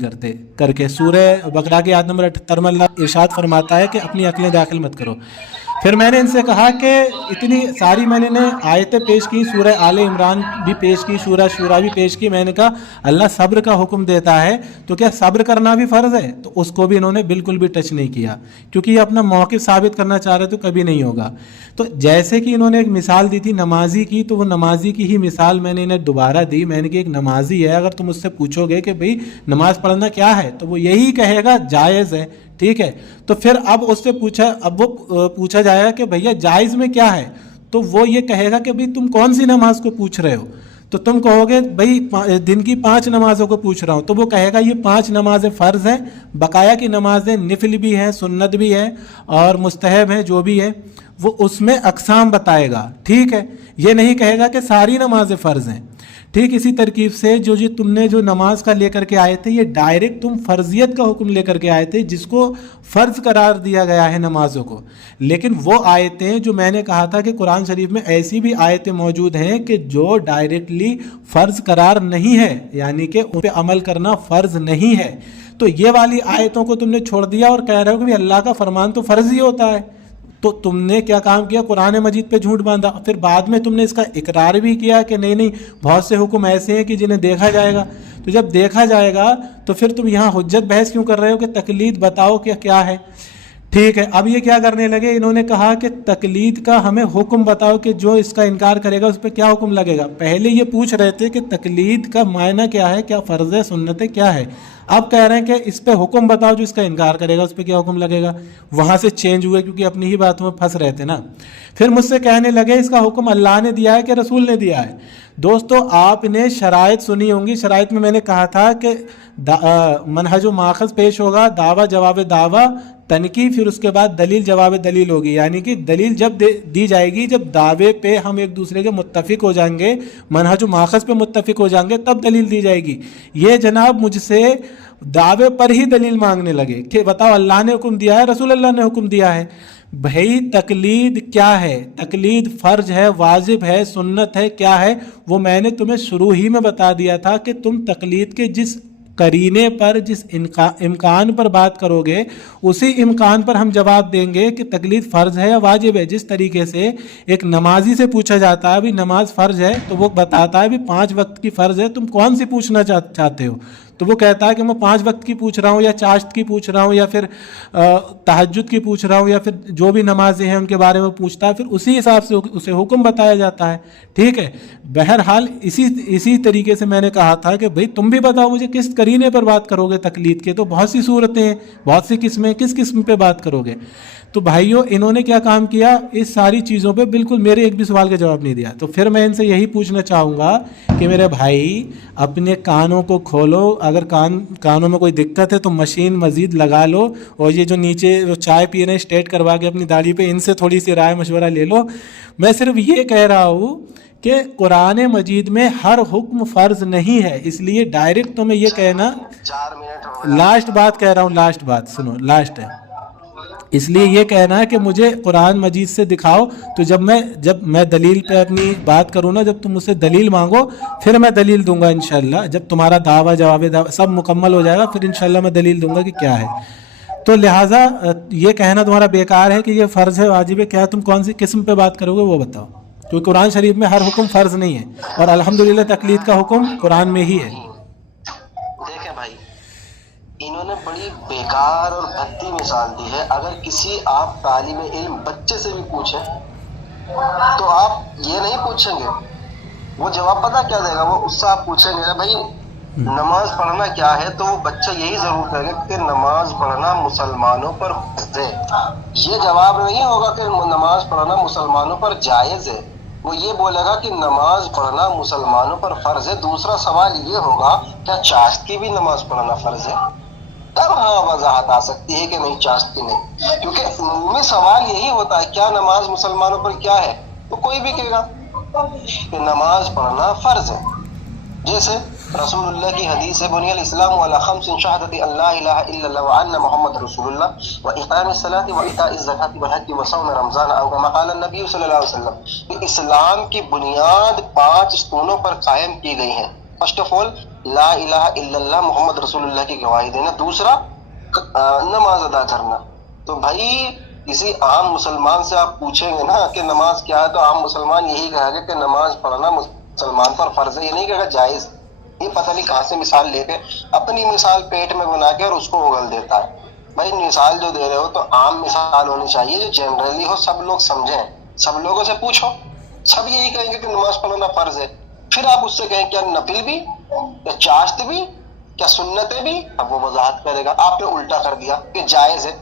کر کے۔ سورہ بقرہ کی آیت نمبر 78 میں اللہ ارشاد فرماتا ہے کہ اپنی عقلیں داخل مت کرو۔ پھر میں نے ان سے کہا کہ اتنی ساری میں نے آیتیں پیش کی، سورہ آل عمران بھی پیش کی، سورہ شورا بھی پیش کی، میں نے کہا اللہ صبر کا حکم دیتا ہے، تو کیا صبر کرنا بھی فرض ہے؟ تو اس کو بھی انہوں نے بالکل بھی ٹچ نہیں کیا، کیونکہ یہ اپنا موقف ثابت کرنا چاہ رہے تو کبھی نہیں ہوگا۔ تو جیسے کہ انہوں نے ایک مثال دی تھی نمازی کی، تو وہ نمازی کی ہی مثال میں نے انہیں دوبارہ دی۔ میں نے کہا ایک نمازی ہے، اگر تم اس سے پوچھو گے کہ بھئی نماز پڑھنا کیا ہے، تو وہ یہی کہے گا جائز ہے، ٹھیک ہے۔ تو پھر اب اس سے پوچھا جائے گا کہ بھیا جائز میں کیا ہے، تو وہ یہ کہے گا کہ بھئی تم کون سی نماز کو پوچھ رہے ہو، تو تم کہو گے بھئی دن کی 5 نمازوں کو پوچھ رہا ہوں، تو وہ کہے گا یہ 5 نمازیں فرض ہیں، بقایا کی نمازیں نفل بھی ہیں، سنت بھی ہے اور مستحب ہیں، جو بھی ہے وہ اس میں اقسام بتائے گا، ٹھیک ہے۔ یہ نہیں کہے گا کہ ساری نمازیں فرض ہیں۔ ٹھیک اسی ترکیب سے جو تم نے جو نماز کا لے کر کے آئے تھے، یہ ڈائریکٹ تم فرضیت کا حکم لے کر کے آئے تھے، جس کو فرض قرار دیا گیا ہے نمازوں کو۔ لیکن وہ آیتیں جو میں نے کہا تھا کہ قرآن شریف میں ایسی بھی آیتیں موجود ہیں کہ جو ڈائریکٹلی فرض قرار نہیں ہے، یعنی کہ ان پہ عمل کرنا فرض نہیں ہے، تو یہ والی آیتوں کو تم نے چھوڑ دیا اور کہہ رہے ہو کہ اللہ کا فرمان تو فرض ہی ہوتا ہے۔ تو تم نے کیا کام کیا؟ قرآن مجید پہ جھوٹ باندھا۔ پھر بعد میں تم نے اس کا اقرار بھی کیا کہ نہیں بہت سے حکم ایسے ہیں کہ جنہیں دیکھا جائے گا۔ تو جب دیکھا جائے گا تو پھر تم یہاں حجت بحث کیوں کر رہے ہو کہ تقلید بتاؤ کہ کیا ہے؟ ٹھیک ہے، اب یہ کیا کرنے لگے؟ انہوں نے کہا کہ تقلید کا ہمیں حکم بتاؤ کہ جو اس کا انکار کرے گا اس پہ کیا حکم لگے گا۔ پہلے یہ پوچھ رہے تھے کہ تقلید کا معنی کیا ہے، کیا فرض ہے، سنت ہے، کیا ہے۔ اب کہہ رہے ہیں کہ اس پہ حکم بتاؤ، جو اس کا انکار کرے گا اس پہ کیا حکم لگے گا۔ وہاں سے چینج ہوئے کیونکہ اپنی ہی باتوں میں پھنس رہے تھے نا۔ پھر مجھ سے کہنے لگے اس کا حکم اللہ نے دیا ہے کہ رسول نے دیا ہے۔ دوستو آپ نے شرائط سنی ہوں گی، شرائط میں نے کہا تھا کہ منہج و ماخذ پیش ہوگا، دعویٰ جواب دعویٰ، تنقید، پھر اس کے بعد دلیل جواب دلیل ہوگی، یعنی کہ دلیل جب دی جائے گی جب دعوے پہ ہم ایک دوسرے کے متفق ہو جائیں گے، منہج و ماخذ پہ متفق ہو جائیں گے، تب دلیل دی جائے گی۔ یہ جناب مجھ سے دعوے پر ہی دلیل مانگنے لگے کہ بتاؤ اللہ نے حکم دیا ہے، رسول اللہ نے حکم دیا ہے۔ بھائی تقلید کیا ہے؟ تقلید فرض ہے، واجب ہے، سنت ہے، کیا ہے؟ وہ میں نے تمہیں شروع ہی میں بتا دیا تھا کہ تم تقلید کے جس قرینے پر، جس امکان پر بات کرو گے، اسی امکان پر ہم جواب دیں گے کہ تقلید فرض ہے یا واجب ہے۔ جس طریقے سے ایک نمازی سے پوچھا جاتا ہے بھی نماز فرض ہے، تو وہ بتاتا ہے بھی 5 وقت کی فرض ہے، تم کون سی پوچھنا چاہتے ہو؟ تو وہ کہتا ہے کہ میں 5 وقت کی پوچھ رہا ہوں یا چاشت کی پوچھ رہا ہوں یا پھر تہجد کی پوچھ رہا ہوں یا پھر جو بھی نمازیں ہیں ان کے بارے میں پوچھتا ہے، پھر اسی حساب سے اسے حکم بتایا جاتا ہے. ٹھیک ہے، بہرحال اسی طریقے سے میں نے کہا تھا کہ بھئی تم بھی بتاؤ مجھے کس قرینے پر بات کرو گے تقلید کے. تو بہت سی صورتیں ہیں، بہت سی قسمیں، کس قسم پہ بات کرو گے. تو بھائیوں انہوں نے کیا کام کیا، اس ساری چیزوں پہ بالکل میرے ایک بھی سوال کا جواب نہیں دیا. تو پھر میں ان سے یہی پوچھنا چاہوں گا کہ میرے بھائی اپنے کانوں کو کھولو، اگر کانوں میں کوئی دقت ہے تو مشین مزید لگا لو، اور یہ جو نیچے جو چائے پی رہے ہیں اسٹیٹ کروا کے اپنی داڑھی پہ، ان سے تھوڑی سی رائے مشورہ لے لو. میں صرف یہ کہہ رہا ہوں کہ قرآن مجید میں ہر حکم فرض نہیں ہے، اس لیے ڈائریکٹ تمہیں یہ کہنا، 4 منٹ ہو گئے. لاسٹ بات کہہ رہا ہوں، لاسٹ بات سنو، لاسٹ ہے. اس لیے یہ کہنا ہے کہ مجھے قرآن مجید سے دکھاؤ، تو جب میں دلیل پہ اپنی بات کروں نا، جب تم مجھ سے دلیل مانگو پھر میں دلیل دوں گا انشاءاللہ. جب تمہارا دعویٰ جواب سب مکمل ہو جائے گا پھر انشاءاللہ میں دلیل دوں گا کہ کیا ہے. تو لہٰذا یہ کہنا تمہارا بیکار ہے کہ یہ فرض ہے واجب ہے. کیا تم کون سی قسم پہ بات کرو گے وہ بتاؤ، کیونکہ قرآن شریف میں ہر حکم فرض نہیں ہے، اور الحمدللہ تقلید کا حکم قرآن میں ہی ہے. دیکھیں بھائی، انہوں نے بڑی بیکار اور بھدی مثال دی ہے. اگر کسی آپ طالب علم بچے سے بھی پوچھیں تو آپ یہ نہیں پوچھیں گے، وہ جواب پتہ کیا دے گا، وہ اس سے آپ پوچھیں گے بھائی نماز پڑھنا کیا ہے، تو وہ بچہ یہی ضرور کہے گا کہ نماز پڑھنا مسلمانوں پر فرض ہے. یہ جواب نہیں ہوگا کہ نماز پڑھنا مسلمانوں پر جائز ہے، وہ یہ بولے گا کہ نماز پڑھنا مسلمانوں پر فرض ہے. دوسرا سوال یہ ہوگا کیا چاشت کی بھی نماز پڑھنا فرض ہے؟ تب ہاں وضاحت آ سکتی ہے کہ نہیں چاشت کی نہیں، کیونکہ عمومی سوال یہی ہوتا ہے کیا نماز مسلمانوں پر کیا ہے، تو کوئی بھی کہے گا کہ نماز پڑھنا فرض ہے. جیسے رسول اللہ کی حدیث ہے بنی الاسلام علی خمس شہادت اللہ الہ الا اللہ وان محمد رسول اللہ واقام الصلاۃ وایتاء الزکاۃ والحج وصوم رمضان او کما قال النبی صلی اللہ علیہ وسلم. کہ اسلام کی بنیاد 5 ستونوں پر قائم کی گئی ہے. فرسٹ آف آل لا الہ الا اللہ محمد رسول اللہ کی گواہی دینا، دوسرا نماز ادا کرنا. تو بھائی کسی عام مسلمان سے آپ پوچھیں گے نا کہ نماز کیا ہے، تو عام مسلمان یہی کہے گا کہ نماز پڑھنا مسلمان پر فرض ہے، یہ نہیں کہے گا جائز. یہ پتہ نہیں کہاں سے مثال لے کے اپنی مثال پیٹ میں بنا کے اور اس کو اگل دیتا ہے. بھائی مثال جو دے رہے ہو تو عام مثال ہونی چاہیے جو جنرلی ہو، سب لوگ سمجھیں. سب لوگوں سے پوچھو، سب یہی کہیں گے کہ نماز پڑھنا فرض ہے. پھر آپ اس سے کہیں کیا نفل بھی، کیا چاشت بھی، کیا سنتیں بھی، اب وہ وضاحت کرے گا. آپ نے الٹا کر دیا کہ جائز ہے.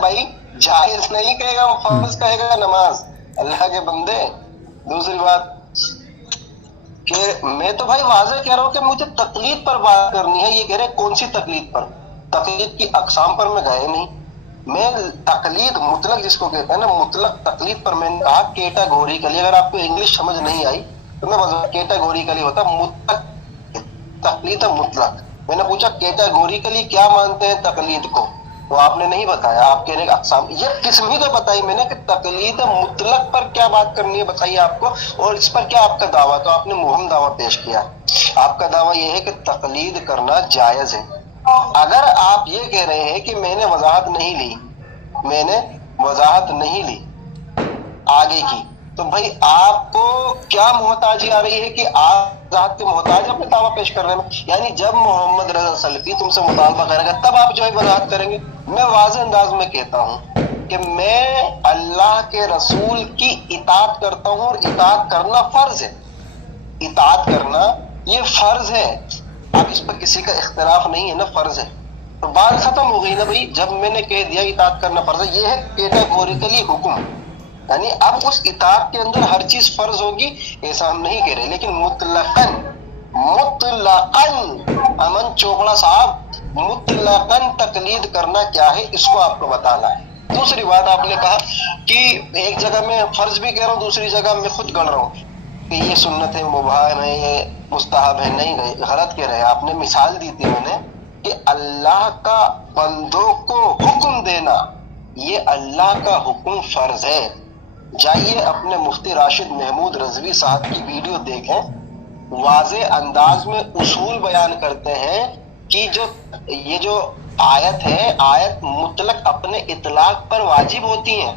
بھائی جائز نہیں کہے گا، وہ فرض کہے گا نماز. اللہ کے بندے. دوسری بات کہ میں تو بھائی واضح کہہ رہا ہوں کہ مجھے تقلید پر بات کرنی ہے. یہ کہہ رہے کون سی تقلید پر؟ تقلید کی اقسام پر میں گئے نہیں. میں تقلید مطلق جس کو کہتے ہیں نا، مطلق تقلید پر میں نے کہا کیٹاگوریکلی. اگر آپ کو انگلش سمجھ نہیں آئی تو میں کیٹاگوریکلی ہوتا مطلق تقلید مطلق. میں نے پوچھا کیٹاگوریکلی کیا مانتے ہیں تقلید کو، تو آپ نے نہیں بتایا. آپ کہنے کا اقسام یہ قسم ہی تو بتائی میں نے کہ تقلید مطلق پر کیا بات کرنی ہے بتائیے آپ کو، اور اس پر کیا آپ کا دعویٰ. تو آپ نے مہم دعویٰ پیش کیا. آپ کا دعویٰ یہ ہے کہ تقلید کرنا جائز ہے. اگر آپ یہ کہہ رہے ہیں کہ میں نے وضاحت نہیں لی آگے کی، تو بھائی آپ کو کیا محتاجی آ رہی ہے کہ آپ وضاحت کے محتاج اپنے دعویٰ پیش کرنے میں؟ یعنی جب محمد رضا سلفی تم سے مطالبہ کرے گا تب آپ جو ہے وضاحت کریں گے. میں واضح انداز میں کہتا ہوں کہ میں اللہ کے رسول کی اطاعت کرتا ہوں، اور اطاعت کرنا فرض ہے. اطاعت کرنا یہ فرض ہے. اب اس پر کسی کا اختلاف نہیں ہے نا، فرض ہے. تو بات ختم ہو گئی نا بھائی. جب میں نے کہہ دیا اطاعت کرنا فرض ہے، یہ ہے کیٹاگوریکلی حکم. یعنی اب اس اطاعت کے اندر ہر چیز فرض ہوگی ایسا ہم نہیں کہہ رہے، لیکن مطلقاً امن چوپڑا صاحب مطلقاً تقلید کرنا کیا ہے اس کو آپ کو بتانا ہے. دوسری بات آپ نے کہا کہ ایک جگہ میں فرض بھی کہہ رہا ہوں، دوسری جگہ میں خود گڑھ رہا ہوں کہ یہ سنت ہے، مباح ہے، یہ مستحب ہے. نہیں غلط کہہ رہے. آپ نے مثال دی تھی میں نے کہ اللہ کا بندوں کو حکم دینا، یہ اللہ کا حکم فرض ہے. جائیے اپنے مفتی راشد محمود رضوی صاحب کی ویڈیو دیکھیں. واضح انداز میں اصول بیان کرتے ہیں کہ یہ جو آیت ہے، آیت مطلق اپنے اطلاق پر واجب ہوتی ہیں.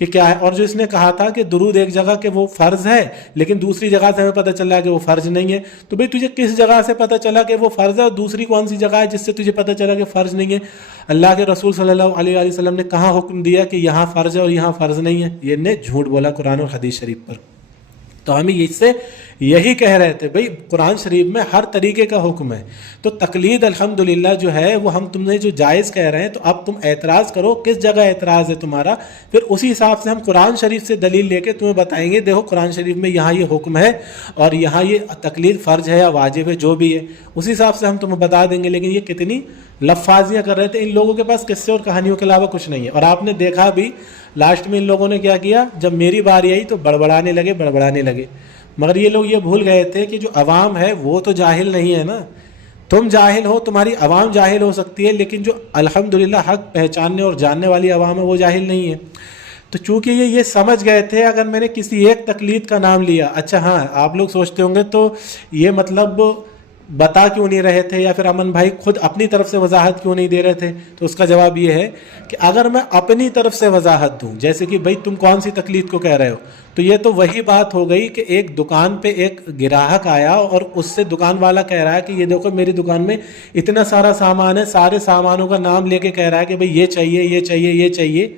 کہ کیا ہے. اور جو اس نے کہا تھا کہ درود ایک جگہ کہ وہ فرض ہے لیکن دوسری جگہ سے ہمیں پتہ چلا کہ وہ فرض نہیں ہے. تو بھئی تجھے کس جگہ سے پتہ چلا کہ وہ فرض ہے اور دوسری کون سی جگہ ہے جس سے تجھے پتہ چلا کہ فرض نہیں ہے؟ اللہ کے رسول صلی اللہ علیہ وآلہ وسلم نے کہاں حکم دیا کہ یہاں فرض ہے اور یہاں فرض نہیں ہے؟ یہ نے جھوٹ بولا قرآن اور حدیث شریف پر. تو ہمیں اس سے یہی کہہ رہے تھے بھئی قرآن شریف میں ہر طریقے کا حکم ہے. تو تقلید الحمدللہ جو ہے وہ ہم تم نے جو جائز کہہ رہے ہیں تو اب تم اعتراض کرو کس جگہ اعتراض ہے تمہارا، پھر اسی حساب سے ہم قرآن شریف سے دلیل لے کے تمہیں بتائیں گے دیکھو قرآن شریف میں یہاں یہ حکم ہے اور یہاں یہ تقلید فرض ہے یا واجب ہے جو بھی ہے اسی حساب سے ہم تمہیں بتا دیں گے. لیکن یہ کتنی لفاظیاں کر رہے تھے. ان لوگوں کے پاس قصے اور کہانیوں کے علاوہ کچھ نہیں ہے. اور آپ نے دیکھا بھی لاسٹ میں ان لوگوں نے کیا کیا، جب میری باری آئی تو بڑبڑانے لگے. مگر یہ لوگ یہ بھول گئے تھے کہ جو عوام ہے وہ تو جاہل نہیں ہے نا. تم جاہل ہو، تمہاری عوام جاہل ہو سکتی ہے لیکن جو الحمدللہ حق پہچاننے اور جاننے والی عوام ہے وہ جاہل نہیں ہے. تو چونکہ یہ سمجھ گئے تھے اگر میں نے کسی ایک تقلید کا نام لیا، اچھا ہاں آپ لوگ سوچتے ہوں گے تو یہ مطلب بتا کیوں نہیں رہے تھے یا پھر امن بھائی خود اپنی طرف سے وضاحت کیوں نہیں دے رہے تھے؟ تو اس کا جواب یہ ہے کہ اگر میں اپنی طرف سے وضاحت دوں، جیسے کہ بھئی تم کون سی تقلید کو کہہ رہے ہو، تو یہ تو وہی بات ہو گئی کہ ایک دکان پہ ایک گراہک آیا اور اس سے دکان والا کہہ رہا ہے کہ یہ دیکھو میری دکان میں اتنا سارا سامان ہے، سارے سامانوں کا نام لے کے کہہ رہا ہے کہ بھئی یہ چاہیے یہ چاہیے یہ چاہیے.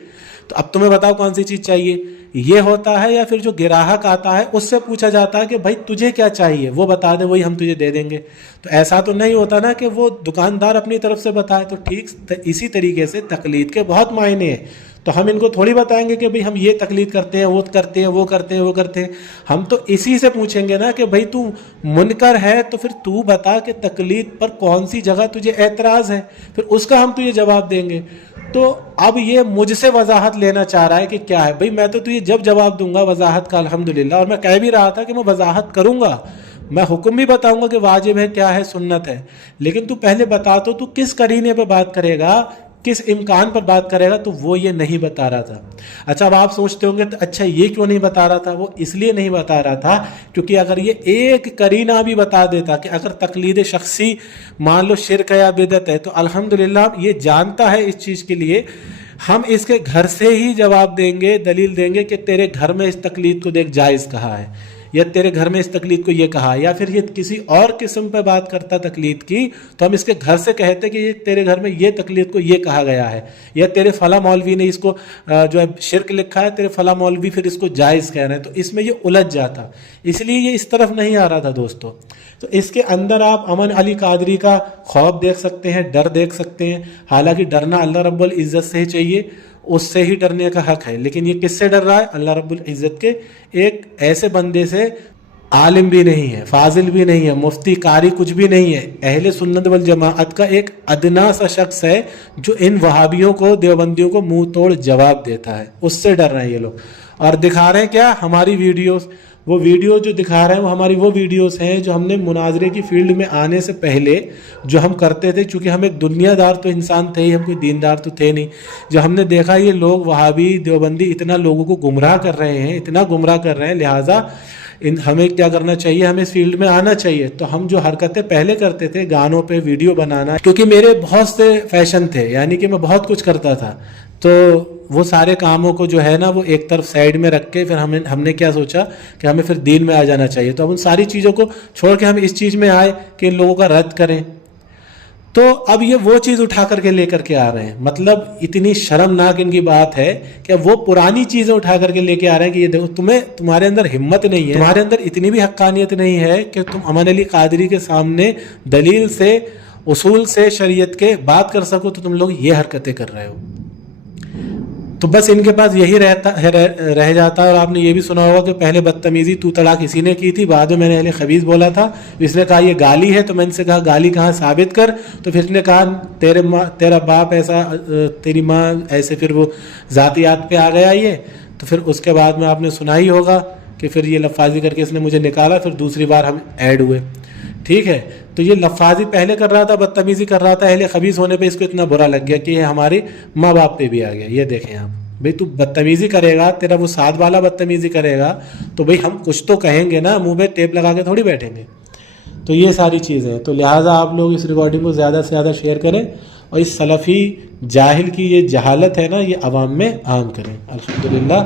تو اب تمہیں بتاؤ کون سی چیز چاہیے؟ یہ ہوتا ہے یا پھر جو گراہک آتا ہے اس سے پوچھا جاتا ہے کہ بھائی تجھے کیا چاہیے وہ بتا دے وہی ہم تجھے دے دیں گے. تو ایسا تو نہیں ہوتا نا کہ وہ دکاندار اپنی طرف سے بتائے. تو ٹھیک اسی طریقے سے تقلید کے بہت معنی ہیں. تو ہم ان کو تھوڑی بتائیں گے کہ بھئی ہم یہ تقلید کرتے ہیں وہ کرتے ہیں وہ کرتے ہیں وہ کرتے ہیں. ہم تو اسی سے پوچھیں گے نا کہ بھئی تو منکر ہے تو پھر تو بتا کہ تقلید پر کون سی جگہ تجھے اعتراض ہے، پھر اس کا ہم تجھے جواب دیں گے. تو اب یہ مجھ سے وضاحت لینا چاہ رہا ہے کہ کیا ہے. بھئی میں تو تجھے جب جواب دوں گا وضاحت کا الحمدللہ، اور میں کہہ بھی رہا تھا کہ میں وضاحت کروں گا، میں حکم بھی بتاؤں گا کہ واجب ہے کیا ہے سنت ہے، لیکن تو پہلے بتا تو کس قرینے پہ بات کرے گا، کس امکان پر بات کرے گا. تو وہ یہ نہیں بتا رہا تھا. اچھا اب آپ سوچتے ہوں گے اچھا یہ کیوں نہیں بتا رہا تھا؟ وہ اس لیے نہیں بتا رہا تھا کیونکہ اگر یہ ایک قرینہ بھی بتا دیتا کہ اگر تقلید شخصی مان لو شرک یا بدعت ہے تو الحمدللہ یہ جانتا ہے اس چیز کے لیے ہم اس کے گھر سے ہی جواب دیں گے، دلیل دیں گے کہ تیرے گھر میں اس تقلید کو دیکھ جائز کہا ہے یا تیرے گھر میں اس تقلید کو یہ کہا، یا پھر یہ کسی اور قسم پہ بات کرتا تقلید کی تو ہم اس کے گھر سے کہتے کہ یہ تیرے گھر میں یہ تقلید کو یہ کہا گیا ہے، یا تیرے فلاں مولوی نے اس کو جو ہے شرک لکھا ہے، تیرے فلاں مولوی پھر اس کو جائز کہہ رہے ہیں. تو اس میں یہ الجھ جاتا، اس لیے یہ اس طرف نہیں آ رہا تھا دوستو. تو اس کے اندر آپ امن علی قادری کا خوف دیکھ سکتے ہیں، ڈر دیکھ سکتے ہیں. حالانکہ ڈرنا اللہ رب العزت سے ہی چاہیے، اس سے ہی ڈرنے کا حق ہے. لیکن یہ کس سے ڈر رہا ہے؟ اللہ رب العزت کے ایک ایسے بندے سے، عالم بھی نہیں ہے، فاضل بھی نہیں ہے، مفتی قاری کچھ بھی نہیں ہے، اہل سنت والجماعت کا ایک ادنا سا شخص ہے جو ان وہابیوں کو دیوبندیوں کو منہ توڑ جواب دیتا ہے. اس سے ڈر رہے ہیں یہ لوگ. اور دکھا رہے ہیں کیا؟ ہماری ویڈیوز. وہ ویڈیو جو دکھا رہے ہیں وہ ہماری وہ ویڈیوز ہیں جو ہم نے مناظرے کی فیلڈ میں آنے سے پہلے جو ہم کرتے تھے. چونکہ ہم ایک دنیا دار تو انسان تھے ہی، ہم کوئی دیندار تو تھے نہیں. جو ہم نے دیکھا یہ لوگ وہابی دیوبندی اتنا لوگوں کو گمراہ کر رہے ہیں، اتنا گمراہ کر رہے ہیں، لہٰذا ہمیں کیا کرنا چاہیے؟ ہمیں اس فیلڈ میں آنا چاہیے. تو ہم جو حرکتیں پہلے کرتے تھے گانوں پہ ویڈیو بنانا، کیونکہ میرے بہت سے فیشن تھے، یعنی کہ میں بہت کچھ کرتا تھا، تو وہ سارے کاموں کو جو ہے نا وہ ایک طرف سائیڈ میں رکھ کے پھر ہم نے کیا سوچا کہ ہمیں پھر دین میں آ جانا چاہیے. تو اب ان ساری چیزوں کو چھوڑ کے ہم اس چیز میں آئے کہ ان لوگوں کا رد کریں. تو اب یہ وہ چیز اٹھا کر کے لے کر کے آ رہے ہیں. مطلب اتنی شرمناک ان کی بات ہے کہ وہ پرانی چیزیں اٹھا کر کے لے کے آ رہے ہیں کہ یہ دیکھو تمہارے اندر ہمت نہیں ہے، تمہارے اندر اتنی بھی حقانیت نہیں ہے کہ تم امن علی قادری کے سامنے دلیل سے، اصول سے، شریعت کے بات کر سکو. تو تم لوگ یہ حرکتیں کر رہے ہو. تو بس ان کے پاس یہی رہ جاتا ہے. اور آپ نے یہ بھی سنا ہوگا کہ پہلے بدتمیزی تو تڑا کسی نے کی تھی، بعد میں میں نے اہل خبیث بولا تھا. اس نے کہا یہ گالی ہے، تو میں ان سے کہا گالی کہاں ثابت کر. تو پھر اس نے کہا تیرا باپ ایسا، تیری ماں ایسے، پھر وہ ذاتیات پہ آ گیا یہ. تو پھر اس کے بعد میں آپ نے سنا ہی ہوگا کہ پھر یہ لفاظی کر کے اس نے مجھے نکالا. پھر دوسری بار ہم ایڈ ہوئے. ٹھیک ہے، تو یہ لفاظی پہلے کر رہا تھا، بدتمیزی کر رہا تھا، اہل خبیث ہونے پہ اس کو اتنا برا لگ گیا کہ یہ ہمارے ماں باپ پہ بھی آ گیا. یہ دیکھیں آپ، بھئی تو بدتمیزی کرے گا، تیرا وہ ساتھ والا بدتمیزی کرے گا تو بھئی ہم کچھ تو کہیں گے نا، منہ پہ ٹیپ لگا کے تھوڑی بیٹھیں گے. تو یہ ساری چیزیں ہیں. تو لہٰذا آپ لوگ اس ریکارڈنگ کو زیادہ سے زیادہ شیئر کریں اور اس سلفی جاہل کی یہ جہالت ہے نا، یہ عوام میں عام کریں. الحمدللہ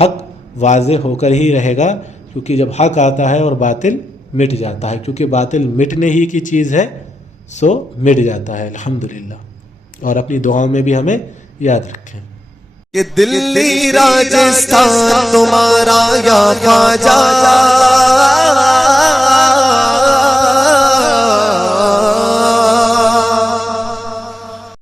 حق واضح ہو کر ہی رہے گا، کیونکہ جب حق آتا ہے اور باطل مٹ جاتا ہے، کیونکہ باطل مٹنے ہی کی چیز ہے سو مٹ جاتا ہے. الحمدللہ. اور اپنی دعاؤں میں بھی ہمیں یاد رکھیں. کہ دلی راجستھان تمہارا یا خواجہ